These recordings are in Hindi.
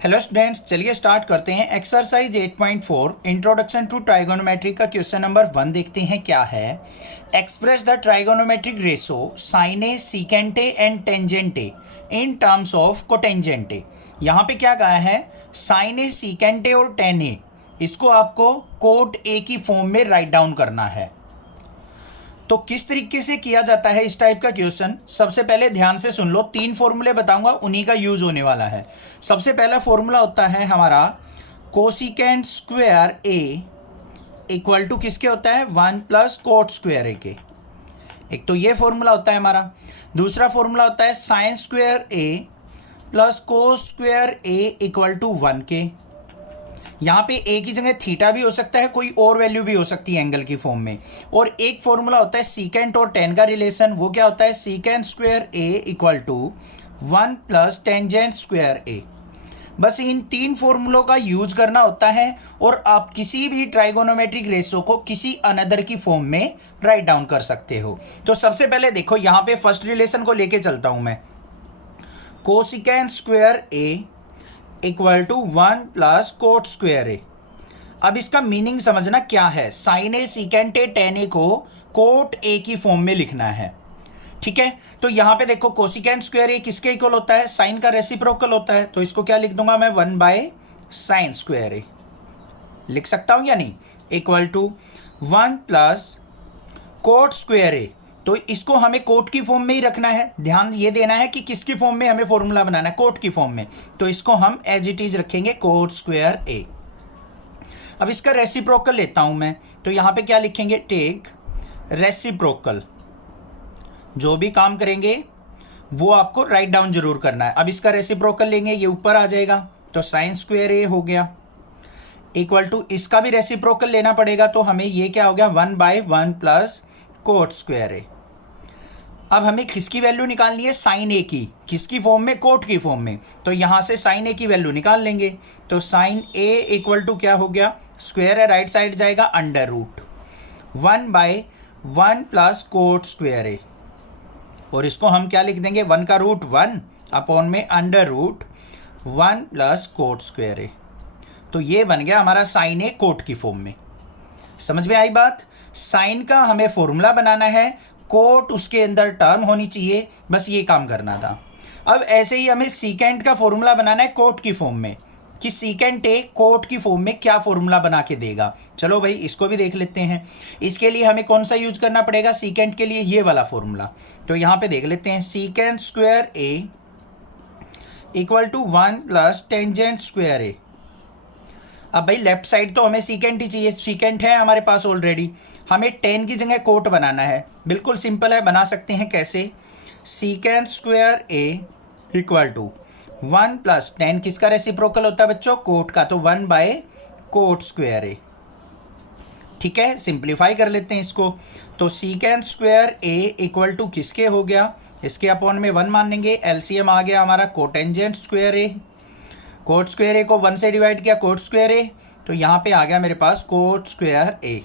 हेलो स्टूडेंट्स, चलिए स्टार्ट करते हैं। एक्सरसाइज 8.4 इंट्रोडक्शन टू ट्राइगोनोमेट्री का क्वेश्चन नंबर 1 देखते हैं क्या है। Express the trigonometric ratio sine A secant A and tangent A in terms of cotangent A. यहाँ पे क्या कहा है, साइन ए सीकेंट ए और टेन ए, इसको आपको कोट ए की फॉर्म में राइट डाउन करना है। तो किस तरीके से किया जाता है इस टाइप का क्वेश्चन, सबसे पहले ध्यान से सुन लो। 3 फॉर्मूले बताऊंगा, उन्हीं का यूज होने वाला है। सबसे पहला फॉर्मूला होता है हमारा cosecant square A equal to किसके होता है, 1 प्लस कोट स्क्वायर ए के। एक तो ये फॉर्मूला होता है हमारा। दूसरा फॉर्मूला होता है sine square A plus cos square A equal to 1 के। यहाँ पे ए की जगह थीटा भी हो सकता है, कोई और वैल्यू भी हो सकती है एंगल की फॉर्म में। और एक फॉर्मूला होता है सीकेंट और टेन का रिलेशन, वो क्या होता है, secant square A equal to 1 plus tangent square A. बस इन 3 फॉर्मूलों का यूज करना होता है और आप किसी भी ट्राइगोनोमेट्रिक रेशो को किसी अनदर की फॉर्म में राइट डाउन कर सकते हो। तो सबसे पहले देखो, यहाँ पे फर्स्ट रिलेशन को लेके चलता हूं मैं। Cosecant square A equal to 1 plus cot square A. अब इसका मीनिंग समझना क्या है। Sine A secant A tan A को कोट ए की फॉर्म में लिखना है, ठीक है। तो यहां पे देखो, कोसिकेंट स्क्वायर ए किसके इक्वल होता है, साइन का रेसिप्रोकल होता है। तो इसको क्या लिख दूंगा मैं, 1 बाय साइन स्क्वायर ए लिख सकता हूं या नहीं, equal to 1 plus cot square A. तो इसको हमें कोट की फॉर्म में ही रखना है। ध्यान ये देना है कि किसकी फॉर्म में हमें फॉर्मूला बनाना है, कोट की फॉर्म में। तो इसको हम एज इट इज रखेंगे, कोट स्क्वायर ए। अब इसका रेसिप्रोकल लेता हूं मैं, तो यहां पे क्या लिखेंगे, टेक रेसिप्रोकल। जो भी काम करेंगे वो आपको राइट डाउन जरूर करना है। अब इसका रेसिप्रोकल लेंगे, ये ऊपर आ जाएगा, तो साइन स्क्वायर ए हो गया इक्वल टू, इसका भी रेसिप्रोकल लेना पड़ेगा, तो हमें ये क्या हो गया, 1 by 1 plus cot square A. अब हमें किसकी वैल्यू निकालनी है, साइन ए की। किसकी फॉर्म में, कोट की फॉर्म में। तो यहां से साइन ए की वैल्यू निकाल लेंगे। तो साइन ए इक्वल टू क्या हो गया, स्क्वायर है, राइट साइड जाएगा, under root 1 by 1 plus cot square A. और इसको हम क्या लिख देंगे, 1 का रूट 1 अपॉन में under root 1 plus cot square A. तो ये बन गया हमारा साइन ए कोट की फॉर्म में। समझ में आई बात। साइन का हमें फॉर्मूला बनाना है, कोट उसके अंदर टर्म होनी चाहिए, बस ये काम करना था। अब ऐसे ही हमें सीकेंट का फॉर्मूला बनाना है कोट की फॉर्म में, कि सीकेंट ए कोट की फॉर्म में क्या फॉर्मूला बना के देगा। चलो भाई, इसको भी देख लेते हैं। इसके लिए हमें कौन सा यूज करना पड़ेगा, सीकेंट के लिए ये वाला फॉर्मूला। तो यहाँ पे देख लेते हैं, secant square A equal to 1 plus tangent square A. अब भाई लेफ्ट साइड तो हमें सीकेंट ही चाहिए, सीकेंट है हमारे पास ऑलरेडी। हमें टेन की जगह कोट बनाना है, बिल्कुल सिंपल है, बना सकते हैं। कैसे, secant square A equal to 1 plus tan किसका रेसिप्रोकल होता है बच्चों, कोट का, तो 1 बाय कोट स्क्वायर ए। ठीक है, सिंप्लीफाई कर लेते हैं इसको। तो secant square A equal to किसके हो गया, इसके अपॉन में 1 मान लेंगे, एलसीएम आ गया हमारा कोटेंजेंट स्क्वायर ए। कोट स्क्वायर ए को 1 से डिवाइड किया, कोट स्क्वायर ए, तो यहाँ पे आ गया मेरे पास कोट स्क्वायर ए।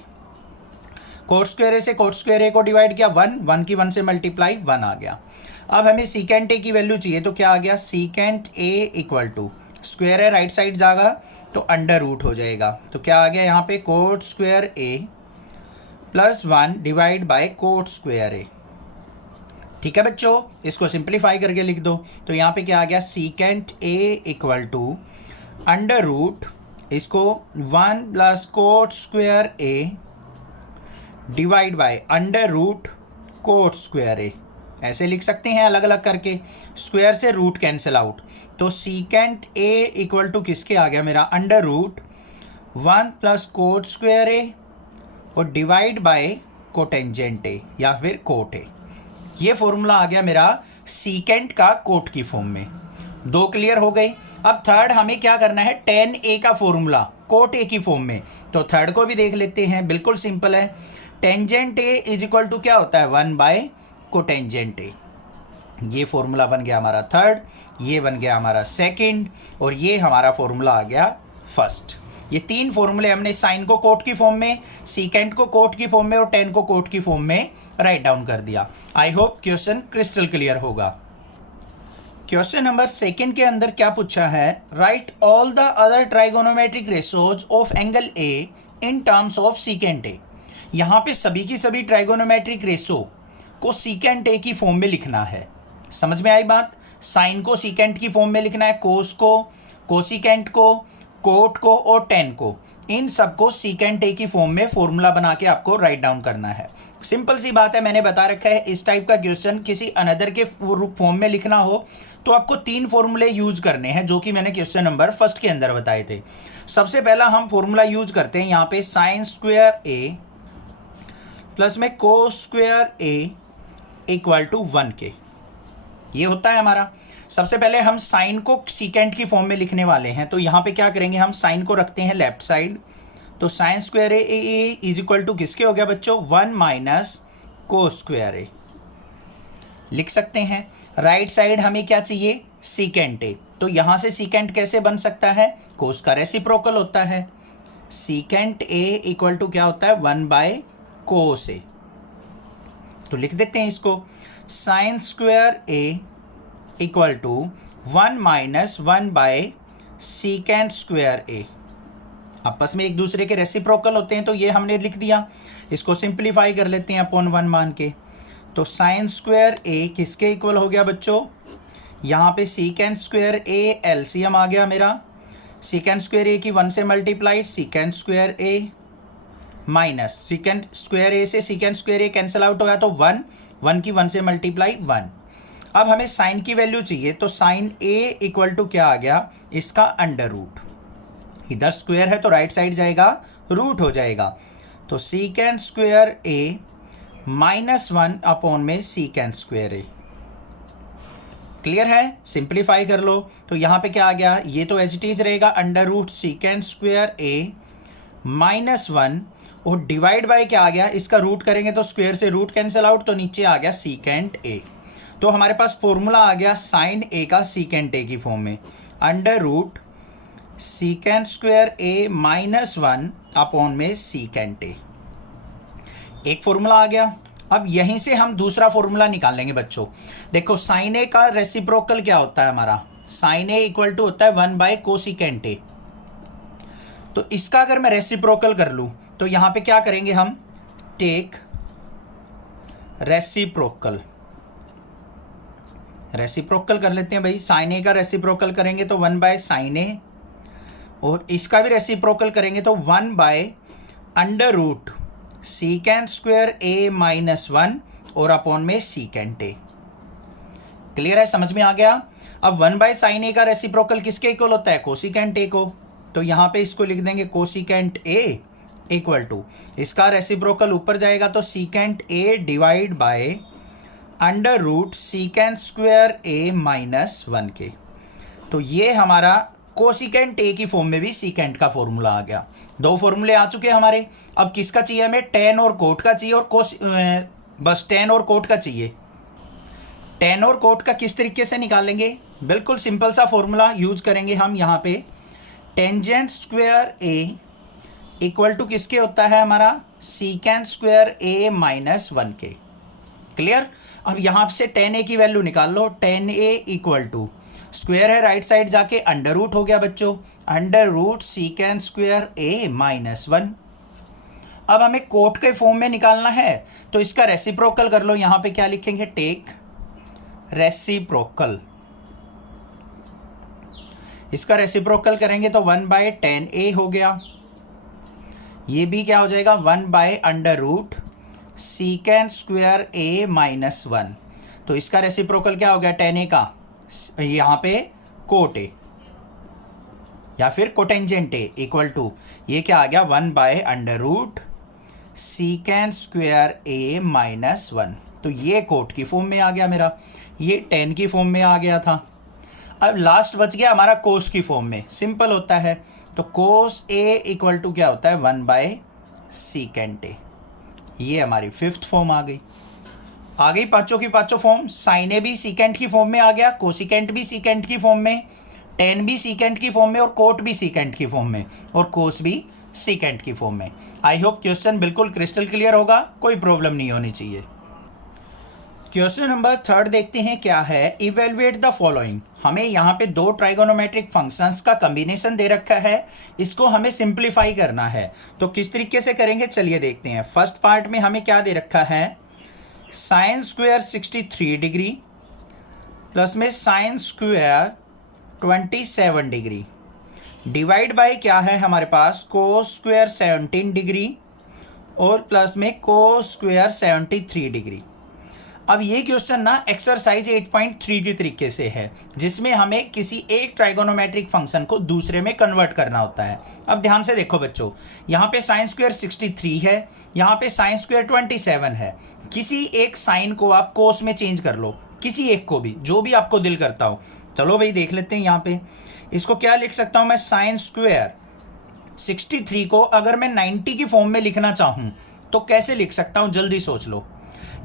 कोट स्क्वायर ए से कोट स्क्वायर ए को डिवाइड किया, 1 की 1 से मल्टीप्लाई, 1 आ गया। अब हमें सीकेंट ए की वैल्यू चाहिए, तो क्या आ गया, secant A equal to, square है राइट साइड जाएगा तो अंडर रूट हो जाएगा। तो क्या आ गया यहाँ पे, cot square A plus 1 divide by cot square A. ठीक है बच्चों, इसको सिंप्लीफाई करके लिख दो। तो यहाँ पे क्या आ गया, secant A equal to under root, इसको 1 plus cot square A divide by under root cot square A. ऐसे लिख सकते हैं अलग अलग करके, स्क्वायर से रूट कैंसिल आउट। तो सीकेंट ए इक्वल टू किसके आ गया मेरा, under root 1 plus cot square A और डिवाइड बाय कोटेंजेंट ए या फिर कोट ए। ये फॉर्मूला आ गया मेरा सीकेंट का कोट की फॉर्म में। 2 क्लियर हो गई। अब थर्ड हमें क्या करना है, टेन ए का फॉर्मूला कोट ए की फॉर्म में। तो थर्ड को भी देख लेते हैं, बिल्कुल सिंपल है। Tangent A is equal to क्या होता है, 1 बाय कोटेंजेंट ए। ये फॉर्मूला बन गया हमारा थर्ड, ये बन गया हमारा सेकंड, और ये हमारा फॉर्मूला आ गया फर्स्ट। ये 3 फॉर्मूले हमने साइन को कोट की फॉर्म में, सीकेंट को कोट की फॉर्म में और टेन को कोट की फॉर्म में राइट डाउन कर दिया। I hope question crystal clear होगा। क्वेश्चन नंबर सेकंड के अंदर क्या पूछा है, right all the other trigonometric ratios of angle A in terms of secant A. यहाँ पे सभी की सभी ट्राइगोनोमेट्रिक रेशो को सीकेंट ए की फॉर्म में लिखना है। समझ में आई बात? साइन को सीकेंट की फॉर्म में लिखना है, कोस को, कोसिकेंट को, कोट को और टेन को, इन सबको सीकेंट ए की फॉर्म में फॉर्मूला बना के आपको राइट डाउन करना है। सिंपल सी बात है, मैंने बता रखा है इस टाइप का क्वेश्चन किसी अनदर के फॉर्म में लिखना हो तो आपको 3 फॉर्मूले यूज करने हैं, जो कि मैंने क्वेश्चन नंबर फर्स्ट के अंदर बताए थे। सबसे पहला हम फॉर्मूला यूज करते हैं यहाँ पे साइन स्क्वायर ए प्लस में cos square A equal to 1 के। ये होता है हमारा। सबसे पहले हम साइन को सीकेंट की फॉर्म में लिखने वाले हैं, तो यहाँ पे क्या करेंगे, हम साइन को रखते हैं लेफ्ट साइड। तो sine square A is equal to किसके हो गया बच्चों, 1 माइनस कोस स्क्वायर ए लिख सकते हैं। राइट साइड हमें क्या चाहिए, सीकेंट ए। तो यहाँ से सीकेंट कैसे बन सकता है, कोस का रेसिप्रोकल होता है। सीकेंट ए इक्वल टू क्या होता है, 1 बाय कोस ए। तो लिख देते हैं इसको, sine square A equal to 1 minus 1 by secant square A. आपस में एक दूसरे के रेसिप्रोकल होते हैं, तो ये हमने लिख दिया। इसको सिंप्लीफाई कर लेते हैं अपॉन 1 मान के। तो साइन स्क्वायर ए किसके इक्वल हो गया बच्चों, यहाँ पे सीकेंट स्क्वायर ए एलसीएम आ गया मेरा। सीकेंट स्क्वायर ए की 1 से multiply, secant square A minus secant square ए से सीकेंट स्क्वायर ए कैंसिल आउट हो गया, तो 1 की 1 से मल्टीप्लाई 1। अब हमें साइन की वैल्यू चाहिए, तो साइन ए इक्वल टू क्या आ गया, इसका अंडर रूट। इधर स्क्वायर है तो राइट साइड जाएगा, रूट हो जाएगा। तो secant square A minus 1 upon में सीकेंट स्क्वायर ए। क्लियर है? सिंप्लीफाई कर लो तो यहाँ पे क्या आ गया, ये तो एज इट इज रहेगा, under root secant square A minus 1 और डिवाइड बाय क्या आ गया, इसका रूट करेंगे तो स्क्वायर से रूट कैंसिल आउट, तो नीचे आ गया सीकेंट ए। तो हमारे पास फॉर्मूला आ गया साइन ए का सीकेंट ए की फॉर्म में, under root secant square A minus 1 upon में सीकेंट ए। एक फॉर्मूला आ गया। अब यहीं से हम दूसरा फॉर्मूला निकाल लेंगे बच्चों। देखो साइन ए का रेसिप्रोकल क्या होता है हमारा, साइन ए इक्वल टू होता है 1 बाय कोसिकेंट ए। तो इसका अगर मैं रेसिप्रोकल कर लूं तो यहां पे क्या करेंगे हम, टेक रेसिप्रोकल। रेसिप्रोकल कर लेते हैं भाई, साइन ए का रेसिप्रोकल करेंगे तो 1 बाय साइन ए, और इसका भी रेसिप्रोकल करेंगे तो 1 by under root secant square A minus 1 और अपॉन में सीकेंट ए। क्लियर है? समझ में आ गया? अब 1 बाय साइन ए का रेसिप्रोकल किसके इक्वल होता है, कोसिकेंट ए को। तो यहाँ पे इसको लिख देंगे कोसिकेंट ए इक्वल टू, इसका रेसिप्रोकल ऊपर जाएगा तो secant A divide by under root secant square A minus 1 के। तो ये हमारा कोसिकेंट ए की फॉर्म में भी सीकेंट का फॉर्मूला आ गया। 2 फॉर्मूले आ चुके हैं हमारे। अब किसका चाहिए हमें, टेन और कोट का चाहिए, और बस टेन और कोट का चाहिए। टेन और कोट का किस तरीके से निकालेंगे, बिल्कुल सिंपल सा फॉर्मूला यूज करेंगे हम यहाँ पे। Tangent square A equal to किसके होता है हमारा, सीकेंट स्क्वायर ए माइनस 1 के। क्लियर? अब यहाँ से टेन ए की वैल्यू निकाल लो, tan A equal to square है राइट साइड जाके, अंडर रूट हो गया बच्चों, under root secant square A minus 1। अब हमें कोट के फॉर्म में निकालना है तो इसका रेसिप्रोकल कर लो। यहाँ पे क्या लिखेंगे, टेक रेसिप्रोकल। इसका रेसिप्रोकल करेंगे तो 1 बाय टेन ए हो गया। ये भी क्या हो जाएगा, 1 by under root secant square A minus 1। तो इसका रेसिप्रोकल क्या हो गया, टेन ए का, यहाँ पे कोट ए या फिर कोटेंजेंट ए इक्वल टू, ये क्या आ गया, 1 by under root secant square A minus 1। तो ये कोट की फॉर्म में आ गया मेरा, ये टेन की फॉर्म में आ गया था। अब लास्ट बच गया हमारा कोस की फॉर्म में। सिंपल होता है, तो कोस ए इक्वल टू क्या होता है, 1 बाय सीकेंट ए। ये हमारी 5th फॉर्म आ गई पांचों की पांचों फॉर्म। साइन ए भी सीकेंट की फॉर्म में आ गया, कोसिकेंट भी सीकेंट की फॉर्म में, टेन भी सीकेंट की फॉर्म में, और कोट भी सीकेंट की फॉर्म में, और कोस भी सीकेंट की फॉर्म में। आई होप क्वेश्चन बिल्कुल क्रिस्टल क्लियर होगा, कोई प्रॉब्लम नहीं होनी चाहिए। क्वेश्चन नंबर 3 देखते हैं क्या है। Evaluate the following. हमें यहाँ पे दो ट्राइगोनोमेट्रिक फंक्शंस का कॉम्बिनेशन दे रखा है, इसको हमें सिंप्लीफाई करना है। तो किस तरीके से करेंगे चलिए देखते हैं। फर्स्ट पार्ट में हमें क्या दे रखा है, साइन स्क्वायर 63 डिग्री प्लस में sine square 27 degree divide by क्या है हमारे पास, कोस स्क्वायर 17 डिग्री और प्लस में कोस स्क्वायर 73 डिग्री। अब ये क्वेश्चन ना एक्सरसाइज 8.3 के तरीके से है, जिसमें हमें किसी एक ट्राइगोनोमेट्रिक फंक्शन को दूसरे में कन्वर्ट करना होता है। अब ध्यान से देखो बच्चों, यहाँ पे साइन स्क्वायर 63 है, यहाँ पे साइन स्क्वायर 27 है। किसी एक साइन को आप कोस में चेंज कर लो, किसी एक को भी, जो भी आपको दिल करता हो। चलो भाई देख लेते हैं। यहाँ पे इसको क्या लिख सकता हूँ मैं, साइन स्क्वायर 63 को अगर मैं 90 की फॉर्म में लिखना चाहूँ तो कैसे लिख सकता हूँ, जल्दी सोच लो।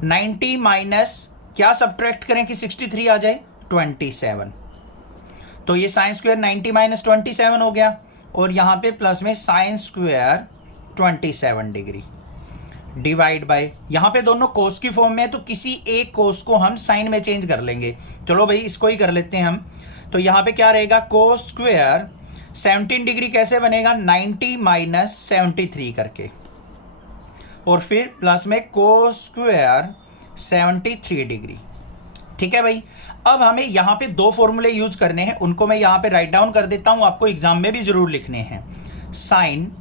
90 माइनस क्या सब्ट्रैक्ट करें कि 63 आ जाए, 27। तो ये साइन स्क्वायर 90 माइनस 27 हो गया, और यहाँ पे प्लस में sine square 27 degree divide by, यहाँ पे दोनों कोस की फॉर्म में है तो किसी एक कोस को हम साइन में चेंज कर लेंगे। चलो भाई इसको ही कर लेते हैं हम। तो यहाँ पे क्या रहेगा, कोस स्क्वायर 17 डिग्री कैसे बनेगा, 90 माइनस 73 करके, और फिर प्लस में कोस स्क्वायर 73 डिग्री। ठीक है भाई। अब हमें यहाँ पे दो फॉर्मूले यूज करने हैं, उनको मैं यहाँ पे राइट डाउन कर देता हूँ, आपको एग्जाम में भी जरूर लिखने हैं। साइन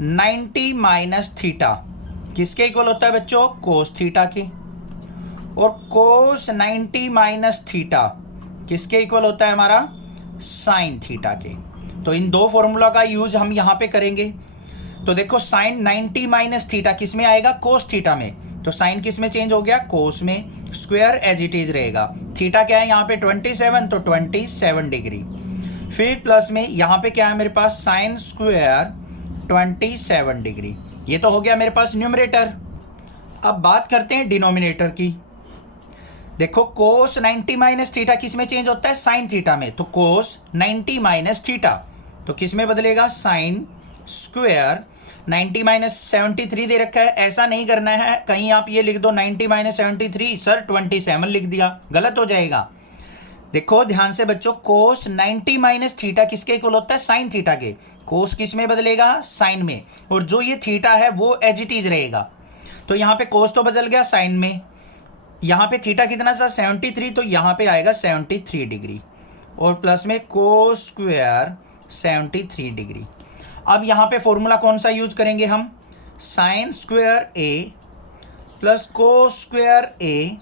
90 माइनस थीटा किसके इक्वल होता है बच्चों, कोस थीटा के, और कोस 90 माइनस थीटा किसके इक्वल होता है हमारा, साइन थीटा के। तो इन दो फॉर्मूला का यूज हम यहाँ पे करेंगे। तो देखो साइन 90 माइनस थीटा किस में आएगा, कोस थीटा में। तो साइन किस में चेंज हो गया, कोस में। स्क्वायर एज इट इज रहेगा। थीटा क्या है यहाँ पे 27, तो 27 डिग्री। फिर प्लस में यहाँ पे क्या है मेरे पास, साइन स्क्वायर 27 डिग्री। ये तो हो गया मेरे पास न्यूमरेटर। अब बात करते हैं डिनोमिनेटर की। देखो कोस 90 माइनस थीटा किस में चेंज होता है, साइन थीटा में। तो कोस 90 माइनस थीटा तो किस में बदलेगा, साइन स्क्वायर 90 माइनस 73 दे रखा है, ऐसा नहीं करना है। कहीं आप ये लिख दो 90 माइनस 73 सर 27 लिख दिया, गलत हो जाएगा। देखो ध्यान से बच्चों, कोस 90 माइनस थीटा किसके इक्वल होता है, साइन थीटा के। कोस किस में बदलेगा, साइन में, और जो ये थीटा है वो एज इट इज रहेगा। तो यहाँ पे कोस तो बदल गया साइन में, यहाँ पे थीटा कितना सा 73, तो यहाँ पे आएगा 73 डिग्री, और प्लस में कोस स्क्वायर 73 डिग्री। अब यहाँ पे फॉर्मूला कौन सा यूज करेंगे हम, sign square A plus cos square A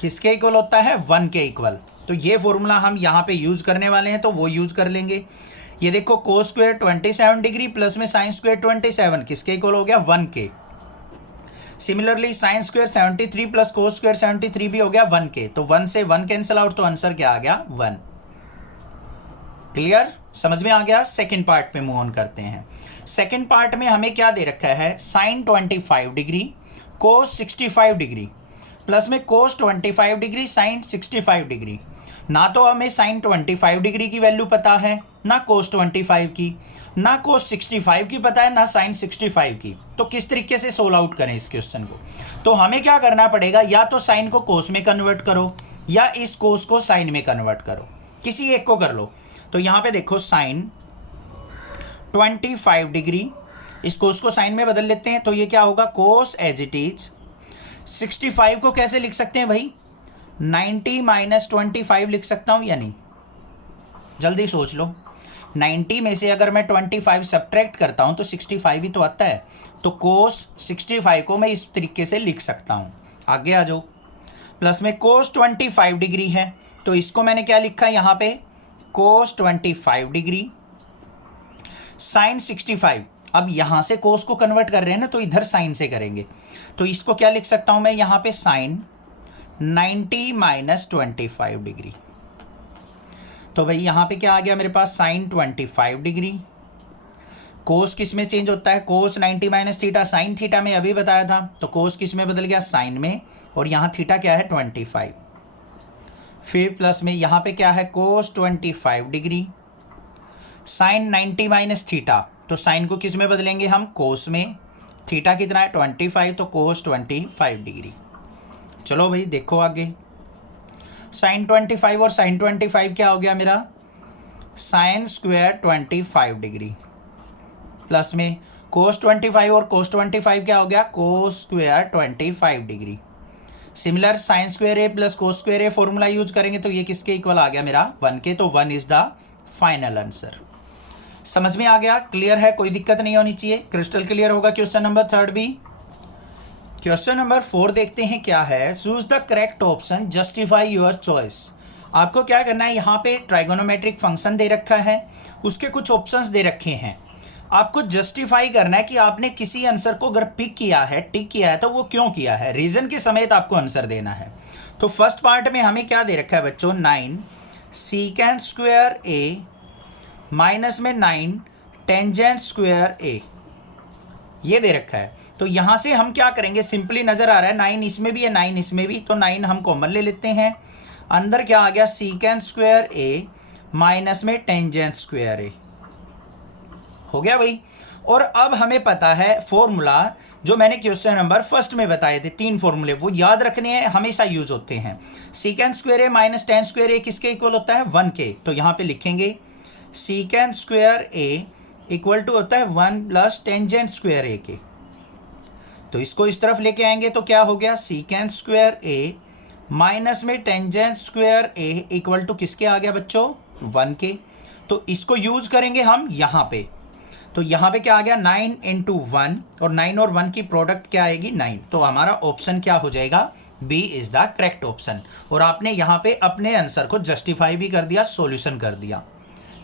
किसके इक्वल होता है, 1 के इक्वल। तो ये फॉर्मूला हम यहाँ पे यूज करने वाले हैं, तो वो यूज कर लेंगे। ये देखो कोस स्क्वायर 27 डिग्री प्लस में साइन स्क्वायर 27 किसके इक्वल हो गया, 1 के। Similarly sine square 73 plus cos square 73 भी हो गया 1 के। तो 1 से 1 कैंसिल आउट, तो आंसर क्या आ गया, 1। क्लियर, समझ में आ गया। सेकंड पार्ट पे मूव ऑन करते हैं। सेकंड पार्ट में हमें क्या दे रखा है, sine 25 degree cos 65 degree plus में कोस 25 डिग्री साइन 65 डिग्री। ना तो हमें साइन 25 डिग्री की वैल्यू पता है, ना कोस 25 की, ना कोस 65 की पता है, ना साइन 65 की। तो किस तरीके से सोल्व आउट करें इस क्वेश्चन को। तो हमें क्या करना पड़ेगा, या तो साइन को कोस में कन्वर्ट करो, या इस कोस को साइन में कन्वर्ट करो, किसी एक को कर लो। तो यहाँ पे देखो साइन 25 डिग्री, इस कोस को साइन में बदल लेते हैं, तो ये क्या होगा, कोस एज इट इज। 65 को कैसे लिख सकते हैं भाई, 90 माइनस 25 लिख सकता हूँ या नहीं, जल्दी सोच लो। 90 में से अगर मैं 25 सब्ट्रैक्ट करता हूँ तो 65 ही तो आता है। तो कोस 65 को मैं इस तरीके से लिख सकता हूँ। आगे आ जाओ। प्लस में कोस 25 डिग्री है, तो इसको मैंने क्या लिखा है यहाँ पे, कोस 25 डिग्री साइन 65। अब यहाँ से कोस को कन्वर्ट कर रहे हैं ना, तो इधर साइन से करेंगे। तो इसको क्या लिख सकता हूँ मैं यहाँ पे, साइन 90 माइनस 25 डिग्री। तो भाई यहाँ पे क्या आ गया मेरे पास, साइन 25 डिग्री। कोस किस में चेंज होता है, कोस 90 माइनस थीटा साइन थीटा में अभी बताया था, तो कोस किस में बदल गया, साइन में, और यहाँ थीटा क्या है 25। फिर प्लस में यहाँ पे क्या है, कोस 25 डिग्री साइन 90 माइनस थीटा, तो साइन को किस में बदलेंगे हम, कोस में। थीटा कितना है 25, तो कोस 25 डिग्री। चलो भाई देखो आगे, साइन 25 और साइन 25 क्या हो गया मेरा, साइन स्क्वायर 25 डिग्री, प्लस में कोस 25 और कोस 25 क्या हो गया, cos square 25 degree. Similar sine square A plus cos square A formula use करेंगे तो ये किसके इक्वल आ गया मेरा, 1 के, तो 1 इज द फाइनल आंसर। समझ में आ गया, क्लियर है, कोई दिक्कत नहीं होनी चाहिए, क्रिस्टल क्लियर होगा। क्वेश्चन नंबर 3 भी। क्वेश्चन नंबर 4 देखते हैं क्या है, choose the correct option, justify your choice. आपको क्या करना है, यहाँ पे ट्राइगोनोमेट्रिक फंक्शन दे रखा है, उसके कुछ ऑप्शंस दे रखे हैं, आपको जस्टिफाई करना है कि आपने किसी आंसर को अगर पिक किया है, टिक किया है, तो वो क्यों किया है, रीजन के समेत आपको आंसर देना है। तो फर्स्ट पार्ट में हमें क्या दे रखा है बच्चों, 9 सीकेंट स्क्वायर ए माइनस में 9 टेंजेंट स्क्वायर ए, ये दे रखा है। तो यहां से हम क्या करेंगे, सिंपली नजर आ रहा है 9 इसमें भी है 9 इसमें भी, तो 9 हम कॉमन ले लेते हैं, अंदर क्या आ गया, सीकेंट स्क्वायर ए माइनस में टेंजेंट स्क्वायर ए, हो गया भाई। और अब हमें पता है फॉर्मूला जो मैंने क्वेश्चन नंबर फर्स्ट में बताए थे, 3 फॉर्मूले, वो याद रखने हैं, हमेशा यूज होते हैं। Secant square A minus ten square A किसके इक्वल होता है, 1 के, तो यहाँ पे लिखेंगे secant square A equal to होता है 1 प्लस टेंजेंट स्क्वायर ए के। तो इसको इस तरफ लेके आएंगे तो क्या हो गया, सीकेंट स्क्वायर ए माइनस में tangent square A equal to किसके आ गया बच्चों, 1 के। तो इसको यूज करेंगे हम यहाँ पे, तो यहाँ पे क्या आ गया, 9 इंटू 1, और 9 और 1 की प्रोडक्ट क्या आएगी, 9। तो हमारा ऑप्शन क्या हो जाएगा, B is the correct option. और आपने यहाँ पे अपने आंसर को जस्टिफाई भी कर दिया, सॉल्यूशन कर दिया।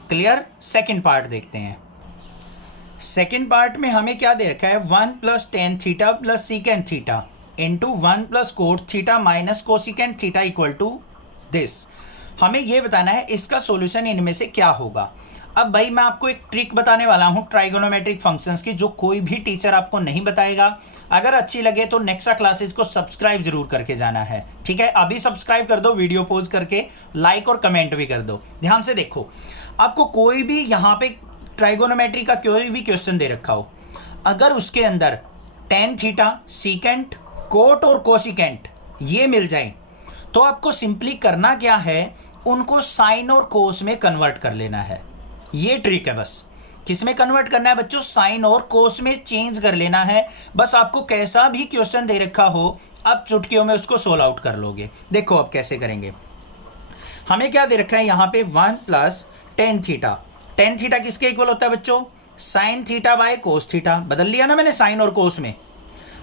क्लियर। सेकंड पार्ट देखते हैं। सेकंड पार्ट में हमें क्या दे रखा है, 1 plus tan theta plus secant theta into 1 plus cot theta minus cosecant theta equal to this. हमें यह बताना है इसका सॉल्यूशन इनमें से क्या होगा। अब भाई मैं आपको एक ट्रिक बताने वाला हूं ट्राइगोनोमेट्रिक फंक्शंस की, जो कोई भी टीचर आपको नहीं बताएगा। अगर अच्छी लगे तो नेक्सा क्लासेस को सब्सक्राइब जरूर करके जाना है, ठीक है। अभी सब्सक्राइब कर दो, वीडियो पॉज करके लाइक और कमेंट भी कर दो। ध्यान से देखो, आपको कोई भी यहाँ पे ट्राइगोनोमेट्री का कोई भी क्वेश्चन दे रखा हो, अगर उसके अंदर टेन थीटा, सीकेंट, कोट और कोसिकेंट ये मिल जाए, तो आपको सिंपली करना क्या है, उनको साइन और कोस में कन्वर्ट कर लेना है। ये ट्रिक है, बस किस में कन्वर्ट करना है बच्चों, साइन और कोस में चेंज कर लेना है। बस आपको कैसा भी क्वेश्चन दे रखा हो, अब चुटकियों में उसको सोल्व आउट कर लोगे। देखो अब कैसे करेंगे। हमें क्या दे रखा है यहाँ पे, 1 plus tan theta. Tan theta किसके इक्वल होता है बच्चों, sign theta by cos theta. बदल लिया ना मैंने साइन और कोस में।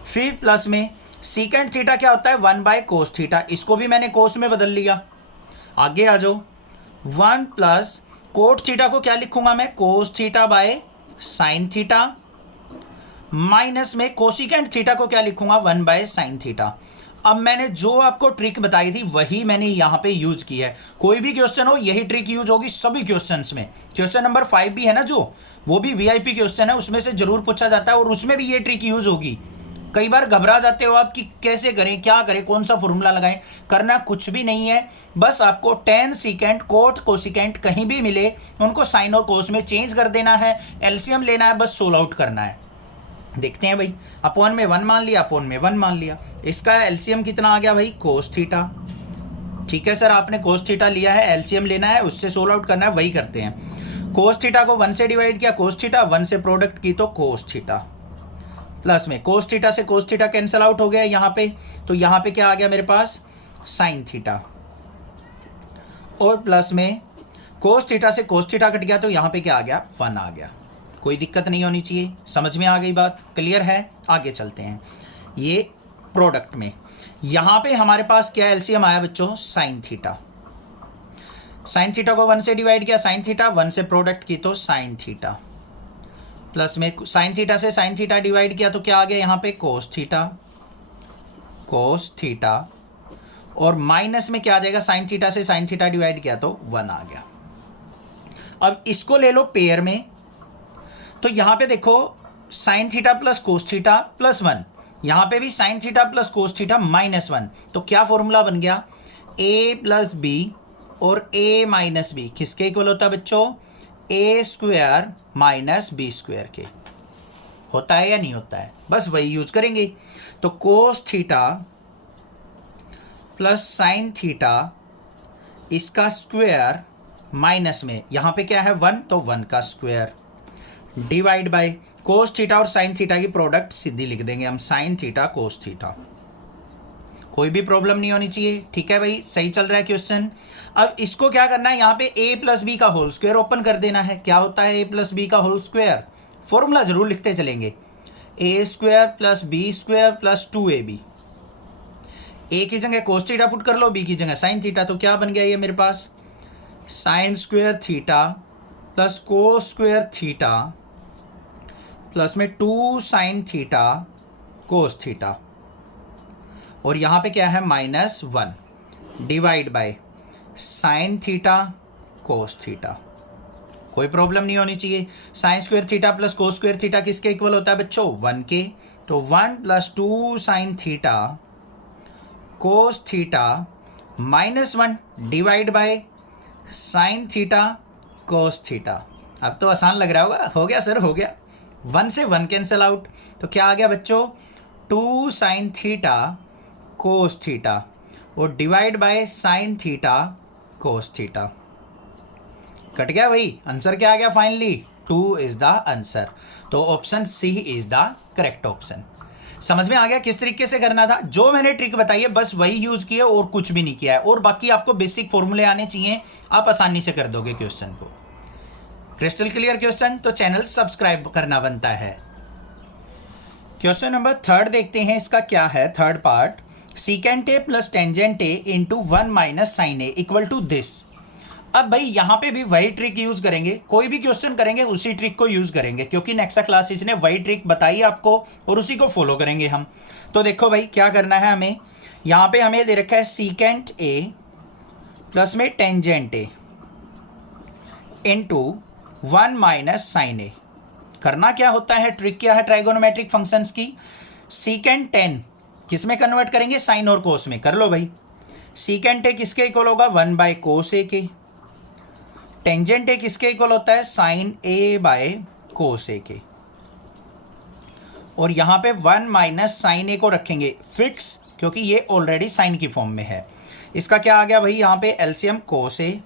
फिर प्लस में सीकेंट थीटा क्या होता है, 1 बाय कोस थीटा। इसको भी मैंने कोस में बदल लिया। आगे आ जाओ, 1 प्लस कोट थीटा को क्या लिखूंगा मैं, cos theta by sine theta, minus में कोसिकेंट थीटा को क्या लिखूंगा, 1 बाय साइन थीटा। अब मैंने जो आपको ट्रिक बताई थी वही मैंने यहाँ पे यूज की है। कोई भी क्वेश्चन हो यही ट्रिक यूज होगी सभी क्वेश्चंस में। क्वेश्चन नंबर 5 भी है ना, जो वो भी वीआईपी क्वेश्चन है, उसमें से जरूर पूछा जाता है और उसमें भी ये ट्रिक यूज होगी। कई बार घबरा जाते हो आप कि कैसे करें, क्या करें, कौन सा फॉर्मूला लगाएं। करना कुछ भी नहीं है, बस आपको टेन सीकेंट, कोट, कोसिकेंट कहीं भी मिले उनको साइन और कोस में चेंज कर देना है, एलसीएम लेना है, बस सोल्व आउट करना है। देखते हैं भाई, अपॉन में 1 मान लिया, अपॉन में 1 मान लिया, इसका एलसीएम कितना आ गया भाई, कोस थीटा। ठीक है सर, आपने कोस थीटा लिया है, एलसीएम लेना है, उससे सोल्व आउट करना है, वही करते हैं। कोस थीटा को 1 से डिवाइड किया, कोस थीटा 1 से प्रोडक्ट की तो कोस थीटा, प्लस में कोस थीटा से कोस थीटा कैंसिल आउट हो गया यहाँ पे, तो यहाँ पे क्या आ गया मेरे पास, साइन थीटा, और प्लस में कोस थीटा से कोस थीटा कट गया तो यहाँ पे क्या आ गया, 1 आ गया। कोई दिक्कत नहीं होनी चाहिए, समझ में आ गई बात, क्लियर है। आगे चलते हैं। ये प्रोडक्ट में यहाँ पे हमारे पास क्या एलसीएम आया बच्चों, साइन थीटा। साइन थीटा को 1 से डिवाइड किया, साइन थीटा 1 से प्रोडक्ट की तो साइन थीटा, प्लस में साइन थीटा से साइन थीटा डिवाइड किया तो क्या आ गया यहाँ पे, कोस थीटा, कोस थीटा, और माइनस में क्या आ जाएगा, साइन थीटा से साइन थीटा डिवाइड किया तो 1 आ गया। अब इसको ले लो पेयर में, तो यहाँ पे देखो sine theta plus cos theta plus 1, यहाँ पे भी sine theta plus cos theta minus 1, तो क्या फॉर्मूला बन गया, a प्लस बी और a माइनस बी किसके इक्वल होता है बच्चों, a square minus B square के। होता है या नहीं होता है, बस वही यूज करेंगे। तो कोस थीटा प्लस साइन थीटा इसका स्क्वायर माइनस में यहाँ पे क्या है 1, तो 1 का square divide by cos theta और साइन थीटा की प्रोडक्ट सीधी लिख देंगे हम, साइन थीटा कोस थीटा। कोई भी प्रॉब्लम नहीं होनी चाहिए, ठीक है भाई, सही चल रहा है क्वेश्चन। अब इसको क्या करना है, यहाँ पे a प्लस बी का होल स्क्वायर ओपन कर देना है। क्या होता है a प्लस बी का होल स्क्वायर, फॉर्मूला जरूर लिखते चलेंगे, a square plus B square plus 2ab। a की जगह कोस थीटा पुट कर लो, b की जगह साइन थीटा, तो क्या बन गया ये मेरे पास sine square theta plus cos square theta plus में 2 साइन थीटा कोस थीटा, और यहाँ पे क्या है -1 divide by sine theta cos theta. कोई प्रॉब्लम नहीं होनी चाहिए। Sign square theta plus cos square theta किसके इक्वल होता है बच्चों, 1 के, तो 1 + 2 sine theta cos theta -1 divide by sine theta cos theta. अब तो आसान लग रहा होगा, हो गया सर, हो गया, 1 से 1 कैंसिल आउट, तो क्या आ गया बच्चों 2 साइन थीटा कोस थीटा और divide by sine theta cos theta. Cut गया भाई, आंसर क्या आ गया फाइनली, 2 इज द आंसर। तो option C is the correct option. समझ में आ गया किस तरीके से करना था, जो मैंने ट्रिक बताई है बस वही यूज किया और कुछ भी नहीं किया है, और बाकी आपको बेसिक फॉर्मूले आने चाहिए, आप आसानी से कर दोगे क्वेश्चन को। क्रिस्टल क्लियर क्वेश्चन, तो चैनल सब्सक्राइब करना बनता है। क्वेश्चन नंबर 3 देखते हैं, इसका क्या है third part, secant A plus tangent A into 1 minus sine A equal to this. अब भाई यहाँ पे भी वही ट्रिक यूज करेंगे, कोई भी क्वेश्चन करेंगे उसी ट्रिक को यूज करेंगे, क्योंकि नेक्स्ट क्लासेस ने वही ट्रिक बताई आपको और उसी को फॉलो करेंगे हम। तो देखो भाई क्या करना है हमें, यहाँ पे हमें दे रखा है सीकेंट ए प्लस में tangent A into 1 minus sine A. करना क्या होता है, ट्रिक क्या है ट्राइगोनोमेट्रिक फंक्शंस की, सीकेंट 10 किस में कन्वर्ट करेंगे, साइन और कोस में। कर लो भाई, सीकेंट ए किसके इक्वल होगा 1 बाय कोस ए के, टेंजेंट ए किसके इक्वल होता है साइन ए बाय कोस ए के, और यहाँ पे 1 माइनस साइन ए को रखेंगे फिक्स, क्योंकि ये ऑलरेडी साइन की फॉर्म में है। इसका क्या आ गया भाई, यहाँ पे एलसीएम कोस ए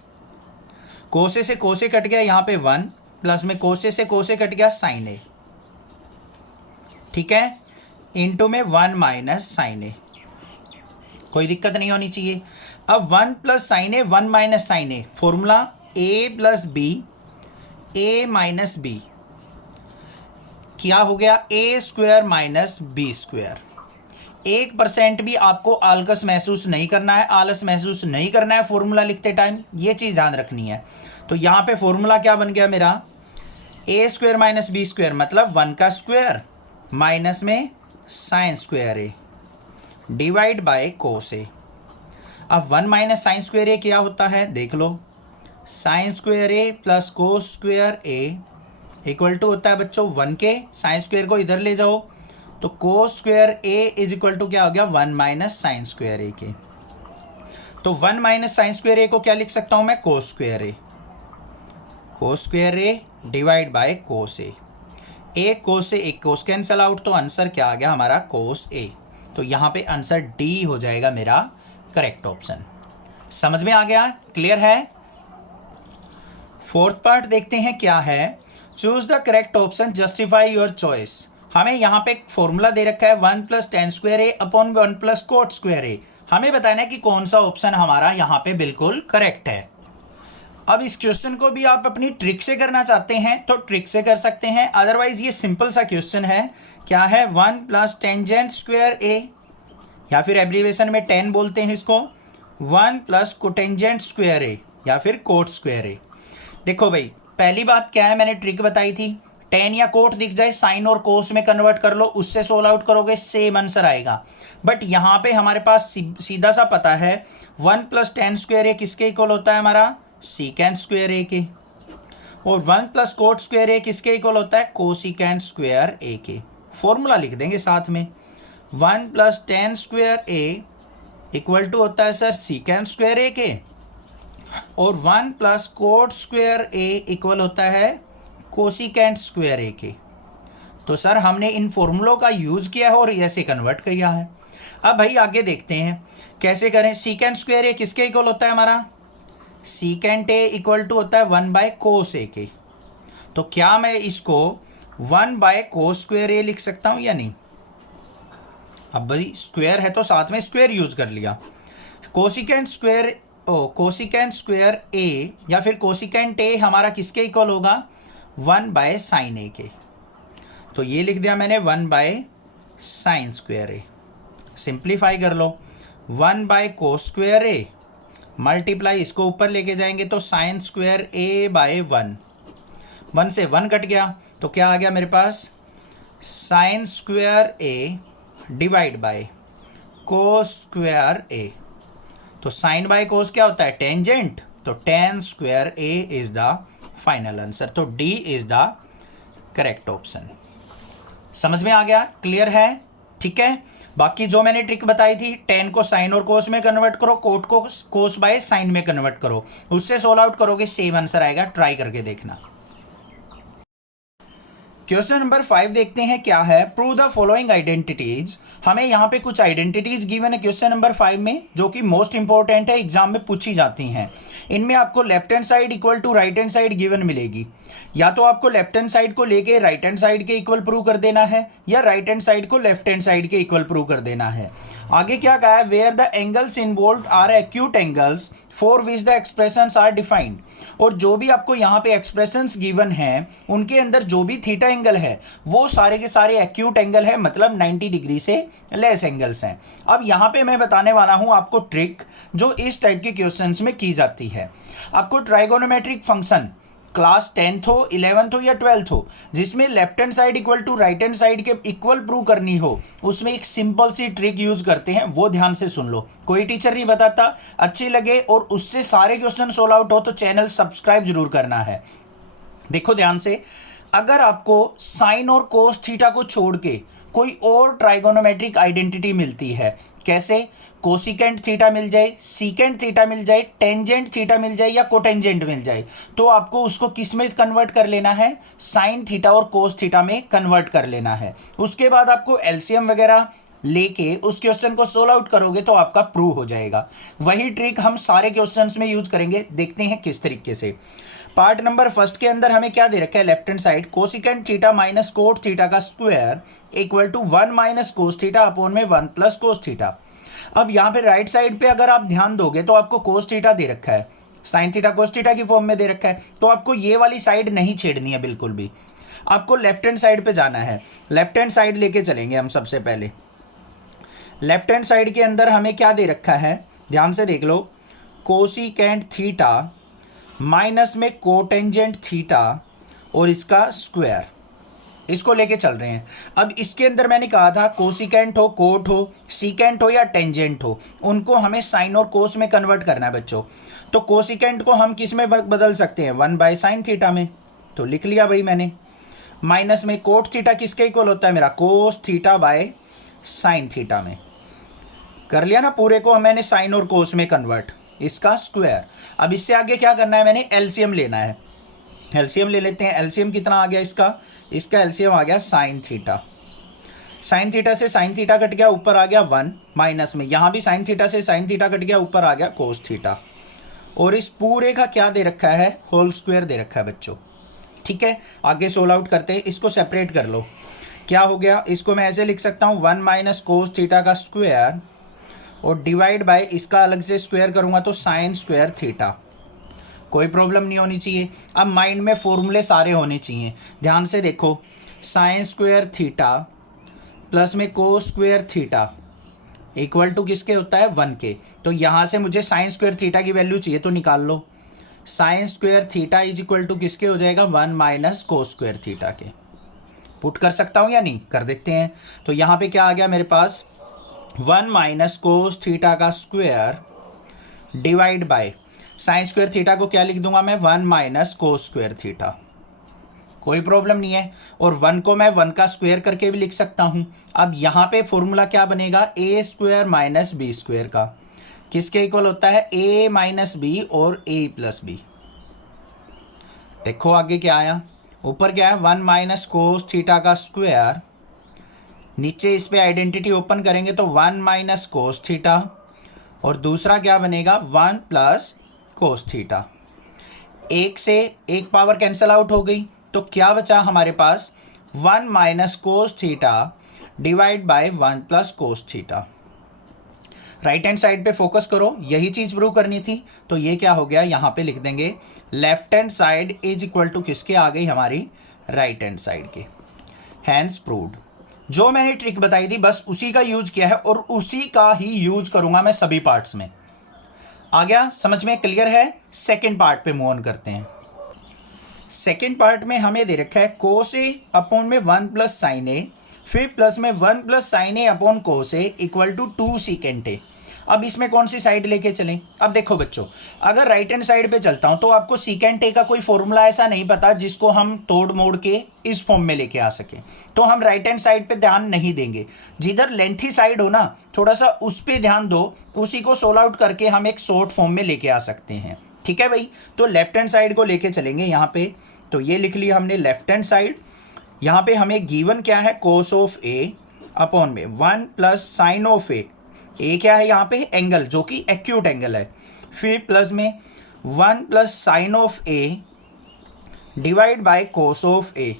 से कोस ए कट गया, यहाँ पे 1 प्लस में कोस ए से कोस ए कट गया साइन ए, ठीक है, इंटू में 1 माइनस साइन ए। कोई दिक्कत नहीं होनी चाहिए। अब 1 plus sine A 1 minus sine A, formula a plus B A minus B, क्या हो गया A square minus B square. 1% भी आपको आलस महसूस नहीं करना है, आलस महसूस नहीं करना है फॉर्मूला लिखते टाइम, ये चीज़ ध्यान रखनी है। तो यहाँ पे फॉर्मूला क्या बन गया मेरा, A square minus B square मतलब 1 का स्क्वायर माइनस में sine square A divide by cos A. अब 1 माइनस साइन स्क्वायर ए क्या होता है देख लो, sine square A plus cos square A equal to होता है बच्चों 1 के, साइन स्क्वायर को इधर ले जाओ तो cos square A is equal to क्या हो गया 1 माइनस साइन स्क्वायर ए के। तो 1 माइनस साइन स्क्वायर ए को क्या लिख सकता हूँ मैं, cos square A divide by cos A. एक कोस से एक कोस कैंसल आउट, तो आंसर क्या आ गया हमारा कोस ए। तो यहाँ पे आंसर डी हो जाएगा मेरा करेक्ट ऑप्शन। समझ में आ गया, क्लियर है। फोर्थ पार्ट देखते हैं क्या है, choose the correct option justify your choice. हमें यहाँ पे एक फॉर्मूला दे रखा है 1 plus tan square A upon 1 plus cot square ए। हमें बताना है कि कौन सा ऑप्शन हमारा यहाँ पे बिल्कुल करेक्ट है। अब इस क्वेश्चन को भी आप अपनी ट्रिक से करना चाहते हैं तो ट्रिक से कर सकते हैं, अदरवाइज ये सिंपल सा क्वेश्चन है। क्या है 1 प्लस टेंजेंट स्क्वायर ए, या फिर एब्रीवेशन में 10 बोलते हैं इसको, 1 प्लस कोटेंजेंट स्क्वायर ए या फिर कोट स्क्वायर ए। देखो भाई पहली बात क्या है, मैंने ट्रिक बताई थी, टेन या कोट दिख जाए साइन और कोस में कन्वर्ट कर लो, उससे सोल्व आउट करोगे सेम आंसर आएगा। बट यहाँ पे हमारे पास सीधा सा पता है 1 प्लस टेन स्क्वायर ए किसके इक्वल होता है हमारा, सीकेंट स्क्वायर ए के, और 1 प्लस कोट स्क्वायर ए किसके इक्वल होता है, कोसिकेंट स्क्वायर ए के। फॉर्मूला लिख देंगे साथ में, 1 plus tan square A equal to होता है सर सीकेंट स्क्वायर ए के, और 1 plus cot square A equal होता है कोसिकेंट स्क्वायर ए के। तो सर हमने इन फॉर्मूलों का यूज किया है और ऐसे कन्वर्ट किया है। अब भाई आगे देखते हैं कैसे करें। सीकेंट स्क्वायर ए किसके इक्वल होता है हमारा, सीकेंट ए इक्वल टू होता है 1/cos ए के। तो क्या मैं इसको 1/cos स्क्वायर ए लिख सकता हूं या नहीं। अब भाई स्क्वायर है तो साथ में स्क्वायर यूज कर लिया। कोसिकेंट स्क्वायर ए या फिर कोसिकेंट ए हमारा किसके इक्वल होगा, 1/sin ए के। तो ये लिख दिया मैंने 1/sin स्क्वायर ए। सिंप्लीफाई कर लो, 1/cos स्क्वायर ए मल्टीप्लाई इसको ऊपर लेके जाएंगे तो साइन स्क्वायर ए बाय 1 से 1 कट गया तो क्या आ गया मेरे पास, sine square A divide by cos square A. तो साइन बाय कोस क्या होता है, टेंजेंट। तो tan square A is the final answer. तो D is the correct option. समझ में आ गया, क्लियर है, ठीक है। बाकी जो मैंने ट्रिक बताई थी, टेन को साइन और कोस में कन्वर्ट करो, कोट को कोस बाय साइन में कन्वर्ट करो, उससे सोल्व आउट करोगे सेम आंसर आएगा, ट्राई करके देखना। क्वेश्चन नंबर 5 देखते हैं क्या है। Prove the following identities. हमें यहाँ पे कुछ आइडेंटिटीज गिवन है क्वेश्चन नंबर 5 में, जो कि मोस्ट इंपॉर्टेंट है, एग्जाम में पूछी जाती हैं। इनमें आपको left hand side equal to right hand side given मिलेगी। या तो आपको लेफ्ट हैंड साइड को लेके राइट हैंड साइड के इक्वल प्रूव कर देना है, या राइट हैंड साइड को लेफ्ट हैंड साइड के इक्वल प्रूव कर देना है। आगे क्या कहा है, where the angles involve are acute angles for which the expressions are defined. और जो भी आपको यहाँ पे एक्सप्रेशंस गिवन हैं उनके अंदर जो भी थीटा एंगल है वो सारे के सारे एक्यूट एंगल है, मतलब 90 डिग्री से लेस एंगल्स हैं। अब यहाँ पे मैं बताने वाला हूँ आपको ट्रिक जो इस टाइप के क्वेश्चंस में की जाती है। आपको ट्राइगोनोमेट्रिक फंक्शन क्लास 10th हो, 11th हो या 12th हो, जिसमें left hand side equal to right hand side के इक्वल प्रूव करनी हो, उसमें एक सिंपल सी ट्रिक यूज करते हैं, वो ध्यान से सुन लो। कोई टीचर नहीं बताता, अच्छी लगे और उससे सारे क्वेश्चन सोल्व आउट हो तो चैनल सब्सक्राइब जरूर करना है। देखो ध्यान से, अगर आपको साइन और कोस थीटा को छोड़ के कोई और ट्राइगोनोमेट्रिक आइडेंटिटी मिलती है, कैसे, कोसिकेंट थीटा मिल जाए, सीकेंट थीटा मिल जाए, टेंजेंट थीटा मिल जाए या कोटेंजेंट मिल जाए, तो आपको उसको किस में कन्वर्ट कर लेना है, साइन थीटा और कोस थीटा में कन्वर्ट कर लेना है। उसके बाद आपको एलसीएम वगैरह लेके उस क्वेश्चन को सोल्व आउट करोगे तो आपका प्रूव हो जाएगा। वही ट्रिक हम सारे क्वेश्चंस में यूज करेंगे, देखते हैं किस तरीके से। पार्ट नंबर फर्स्ट के अंदर हमें क्या दे रखा है, left hand side cosecant theta minus cot theta का square equal to 1 minus cos theta upon में 1 प्लस कोस थीटा। अब यहाँ पे राइट साइड पे अगर आप ध्यान दोगे तो आपको कोस थीटा दे रखा है, साइन थीटा कोस थीटा की फॉर्म में दे रखा है, तो आपको ये वाली साइड नहीं छेड़नी है बिल्कुल भी, आपको लेफ्ट हैंड साइड पे जाना है। लेफ्ट हैंड साइड लेके चलेंगे हम। सबसे पहले लेफ्ट हैंड साइड के अंदर हमें क्या दे रखा है, ध्यान से देख लो, कोसिकेंट थीटा माइनस में कोटेंजेंट थीटा और इसका स्क्वायर, इसको लेके चल रहे हैं। अब इसके अंदर मैंने कहा था कोसिकेंट हो, कोट हो, सीकेंट हो या टेंजेंट हो, उनको हमें साइन और कोस में कन्वर्ट करना है बच्चों। तो कोसिकेंट को हम किस में बदल सकते हैं, 1/sin थीटा में, तो लिख लिया भाई मैंने। माइनस में कोट थीटा किसके इक्वल होता है मेरा, कोस थीटा बाय साइन थीटा में, कर लिया ना पूरे को मैंने साइन और कोस में कन्वर्ट, इसका स्क्वायर। अब इससे आगे क्या करना है, मैंने एलसीएम लेना है। एलसीएम ले लेते हैं। एलसीएम कितना आ गया इसका एलसीएम आ गया साइन थीटा। साइन थीटा से साइन थीटा कट गया, ऊपर आ गया 1 माइनस में, यहाँ भी साइन थीटा से साइन थीटा कट गया, ऊपर आ गया कोस थीटा। और इस पूरे का क्या दे रखा है, होल स्क्वायर दे रखा है बच्चों। ठीक है, आगे सोल्व आउट करते हैं। इसको सेपरेट कर लो, क्या हो गया, इसको मैं ऐसे लिख सकता हूँ 1 माइनस कोस थीटा का स्क्वायर और डिवाइड बाय इसका अलग से स्क्वायर करूँगा तो साइन स्क्वायर थीटा। कोई प्रॉब्लम नहीं होनी चाहिए। अब माइंड में फॉर्मूले सारे होने चाहिए, ध्यान से देखो, साइन स्क्वायर थीटा प्लस में cos square theta equal to किसके होता है, 1 के। तो यहाँ से मुझे साइन स्क्वायर थीटा की वैल्यू चाहिए तो निकाल लो। Sine square theta is equal to किसके हो जाएगा, 1 माइनस कोस स्क्वायर थीटा के। पुट कर सकता हूँ या नहीं, कर देते हैं। तो यहाँ पे क्या आ गया मेरे पास, 1 माइनस कोस थीटा का square divide by sine square theta को क्या लिख दूंगा मैं, 1 माइनस कोस स्क्वायर थीटा। कोई प्रॉब्लम नहीं है। और 1 को मैं 1 का स्क्वायर करके भी लिख सकता हूँ। अब यहाँ पे फॉर्मूला क्या बनेगा, ए स्क्वायर माइनस बी स्क्वायर का, किसके इक्वल होता है, ए माइनस बी और ए प्लस बी। देखो आगे क्या आया, ऊपर क्या है, 1 माइनस कोस थीटा का स्क्वायर, नीचे इस पे आइडेंटिटी ओपन करेंगे तो 1 माइनस कोस थीटा, और दूसरा क्या बनेगा 1 प्लस कोस थीटा। एक से एक पावर कैंसिल आउट हो गई, तो क्या बचा हमारे पास 1 minus cos theta divide by 1 plus cos theta. Right hand side पे फोकस करो, यही चीज प्रूव करनी थी। तो ये क्या हो गया, यहां पे लिख देंगे left hand side is equal to किसके आ गई हमारी राइट हैंड साइड के। Hence proved. जो मैंने ट्रिक बताई थी बस उसी का यूज किया है और उसी का ही यूज करूंगा मैं सभी पार्ट्स में। आ गया समझ में, क्लियर है। सेकेंड पार्ट पे मूव ऑन करते हैं। सेकेंड पार्ट में हमें दे रखा है कोस ए अपॉन में 1 प्लस साइन ए, फिर प्लस में 1 plus sine A upon cos A equal to 2 secant A. अब इसमें कौन सी साइड लेके चलें। अब देखो बच्चों, अगर राइट हैंड साइड पे चलता हूं तो आपको सीकेंट ए का कोई फॉर्मूला ऐसा नहीं पता जिसको हम तोड़ मोड़ के इस फॉर्म में लेके आ सके, तो हम राइट हैंड साइड पे ध्यान नहीं देंगे। जिधर लेंथी साइड हो ना थोड़ा सा उस पर ध्यान दो, उसी को सोल्व आउट करके हम एक शॉर्ट फॉर्म में लेके आ सकते हैं। ठीक है भाई, तो लेफ्ट हैंड साइड को लेके चलेंगे यहाँ पे। तो ये लिख लिया हमने लेफ्ट हैंड साइड। यहाँ पे हमें गिवन क्या है कोस ऑफ ए अपॉन में 1 प्लस साइन ऑफ ए क्या है यहाँ पे एंगल जो कि एक्यूट एंगल है, फिर प्लस में 1 plus sine of A divide by cos of A.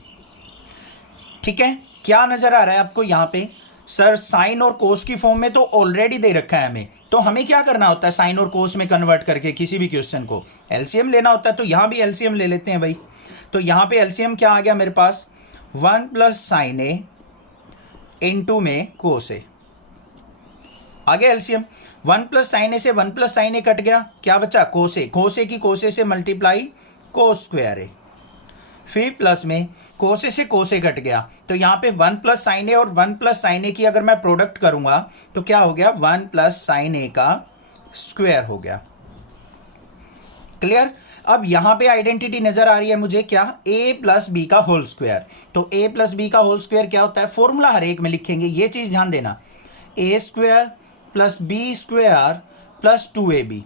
ठीक है, क्या नजर आ रहा है आपको यहाँ पे, सर साइन और कोस की फॉर्म में तो ऑलरेडी दे रखा है हमें, तो हमें क्या करना होता है साइन और कोस में कन्वर्ट करके किसी भी क्वेश्चन को एलसीएम लेना होता है। तो यहाँ भी एलसीएम ले लेते हैं भाई। तो यहाँ पे एलसीएम क्या आ गया मेरे पास 1 प्लस साइन ए इंटू में कोस ए आ गया एलसीएम। 1 प्लस साइन ए से 1 प्लस साइन ए कट गया, क्या बचा कोस ए। कोस ए की कोस ए से मल्टीप्लाई कोस स्क्वायर ए, फिर प्लस में कोस ए से कोस ए कट गया, तो यहाँ पे 1 प्लस साइन ए और 1 प्लस साइन ए की अगर मैं प्रोडक्ट करूंगा तो क्या हो गया 1 प्लस साइन ए का स्क्वायर हो गया। क्लियर। अब यहाँ पे आइडेंटिटी नजर आ रही है मुझे क्या, a प्लस बी का होल स्क्वायर। तो a प्लस बी का होल स्क्वायर क्या होता है, फॉर्मूला हर एक में लिखेंगे, ये चीज ध्यान देना, a square plus B square plus 2ab।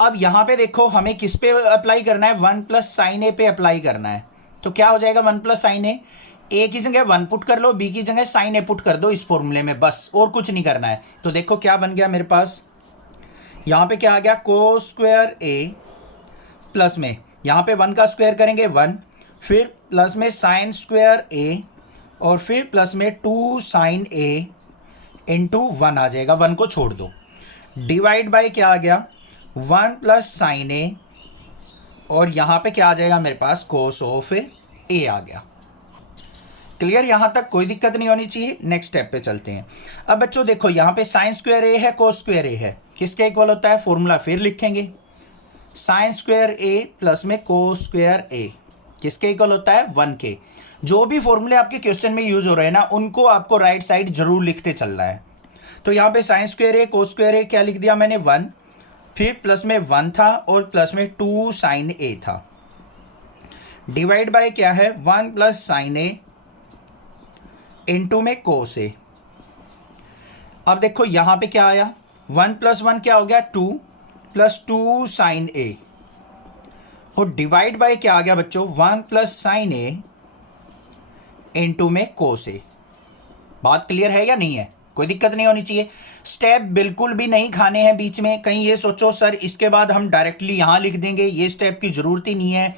अब यहाँ पे देखो हमें किस पे अप्लाई करना है, 1 प्लस साइन ए पे अप्लाई करना है। तो क्या हो जाएगा 1 प्लस साइन ए की जगह 1 पुट कर लो, बी की जगह साइन ए पुट कर दो इस फॉर्मूले में, बस और कुछ नहीं करना है। तो देखो क्या बन गया मेरे पास, यहाँ पे क्या आ गया कोस स्क्वायर ए प्लस में यहाँ पे 1 का स्क्वायर करेंगे 1, फिर प्लस में साइन स्क्वायर ए और फिर प्लस में 2 साइन ए इंटू 1 आ जाएगा, 1 को छोड़ दो, डिवाइड बाय क्या आ गया 1 प्लस साइन ए और यहाँ पे क्या आ जाएगा मेरे पास कोस ऑफ ए आ गया। क्लियर, यहाँ तक कोई दिक्कत नहीं होनी चाहिए। नेक्स्ट स्टेप पे चलते हैं। अब बच्चों देखो यहाँ पे साइन स्क्वायर ए है कोस स्क्वायर ए है, किसके इक्वल होता है, फॉर्मूला फिर लिखेंगे साइन स्क्वायर ए प्लस में कोस स्क्वायर ए किसके इक्वल होता है 1 के। जो भी फॉर्मूले आपके क्वेश्चन में यूज हो रहे हैं ना उनको आपको राइट साइड जरूर लिखते चलना है। तो यहाँ पे साइन स्क्वायर ए कोस स्क्वायर ए क्या लिख दिया मैंने 1, फिर प्लस में 1 था और प्लस में 2 साइन ए था, डिवाइड बाय क्या है 1 प्लस साइन ए इंटू में कोस ए। अब देखो यहाँ पे क्या आया 1 प्लस 1 क्या हो गया 2 प्लस 2 साइन ए और डिवाइड बाय क्या आ गया बच्चों 1 प्लस साइन ए इंटू में कोस ए। बात क्लियर है या नहीं है, कोई दिक्कत नहीं होनी चाहिए। स्टेप बिल्कुल भी नहीं खाने हैं बीच में, कहीं ये सोचो सर इसके बाद हम डायरेक्टली यहाँ लिख देंगे, ये स्टेप की जरूरत ही नहीं है,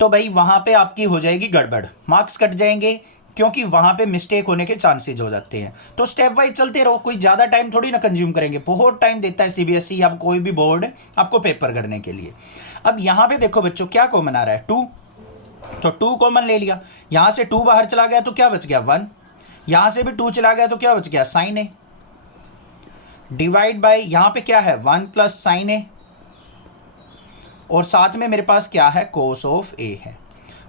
तो भाई वहाँ पे आपकी हो जाएगी गड़बड़, मार्क्स कट जाएंगे, क्योंकि वहाँ पे मिस्टेक होने के चांसेज हो जाते हैं। तो स्टेप वाइज चलते रहो, कोई ज़्यादा टाइम थोड़ी ना कंज्यूम करेंगे, बहुत टाइम देता है सीबीएसई या कोई भी बोर्ड आपको पेपर करने के लिए। अब यहाँ पे देखो बच्चों क्या कॉमन आ रहा है 2, तो 2 कॉमन ले लिया, यहाँ से 2 बाहर चला गया तो क्या बच गया 1, यहाँ से भी 2 चला गया तो क्या बच गया साइन ए, डिवाइड बाय यहाँ पे क्या है 1 प्लस साइन ए और साथ में मेरे पास क्या है कोस ऑफ ए है।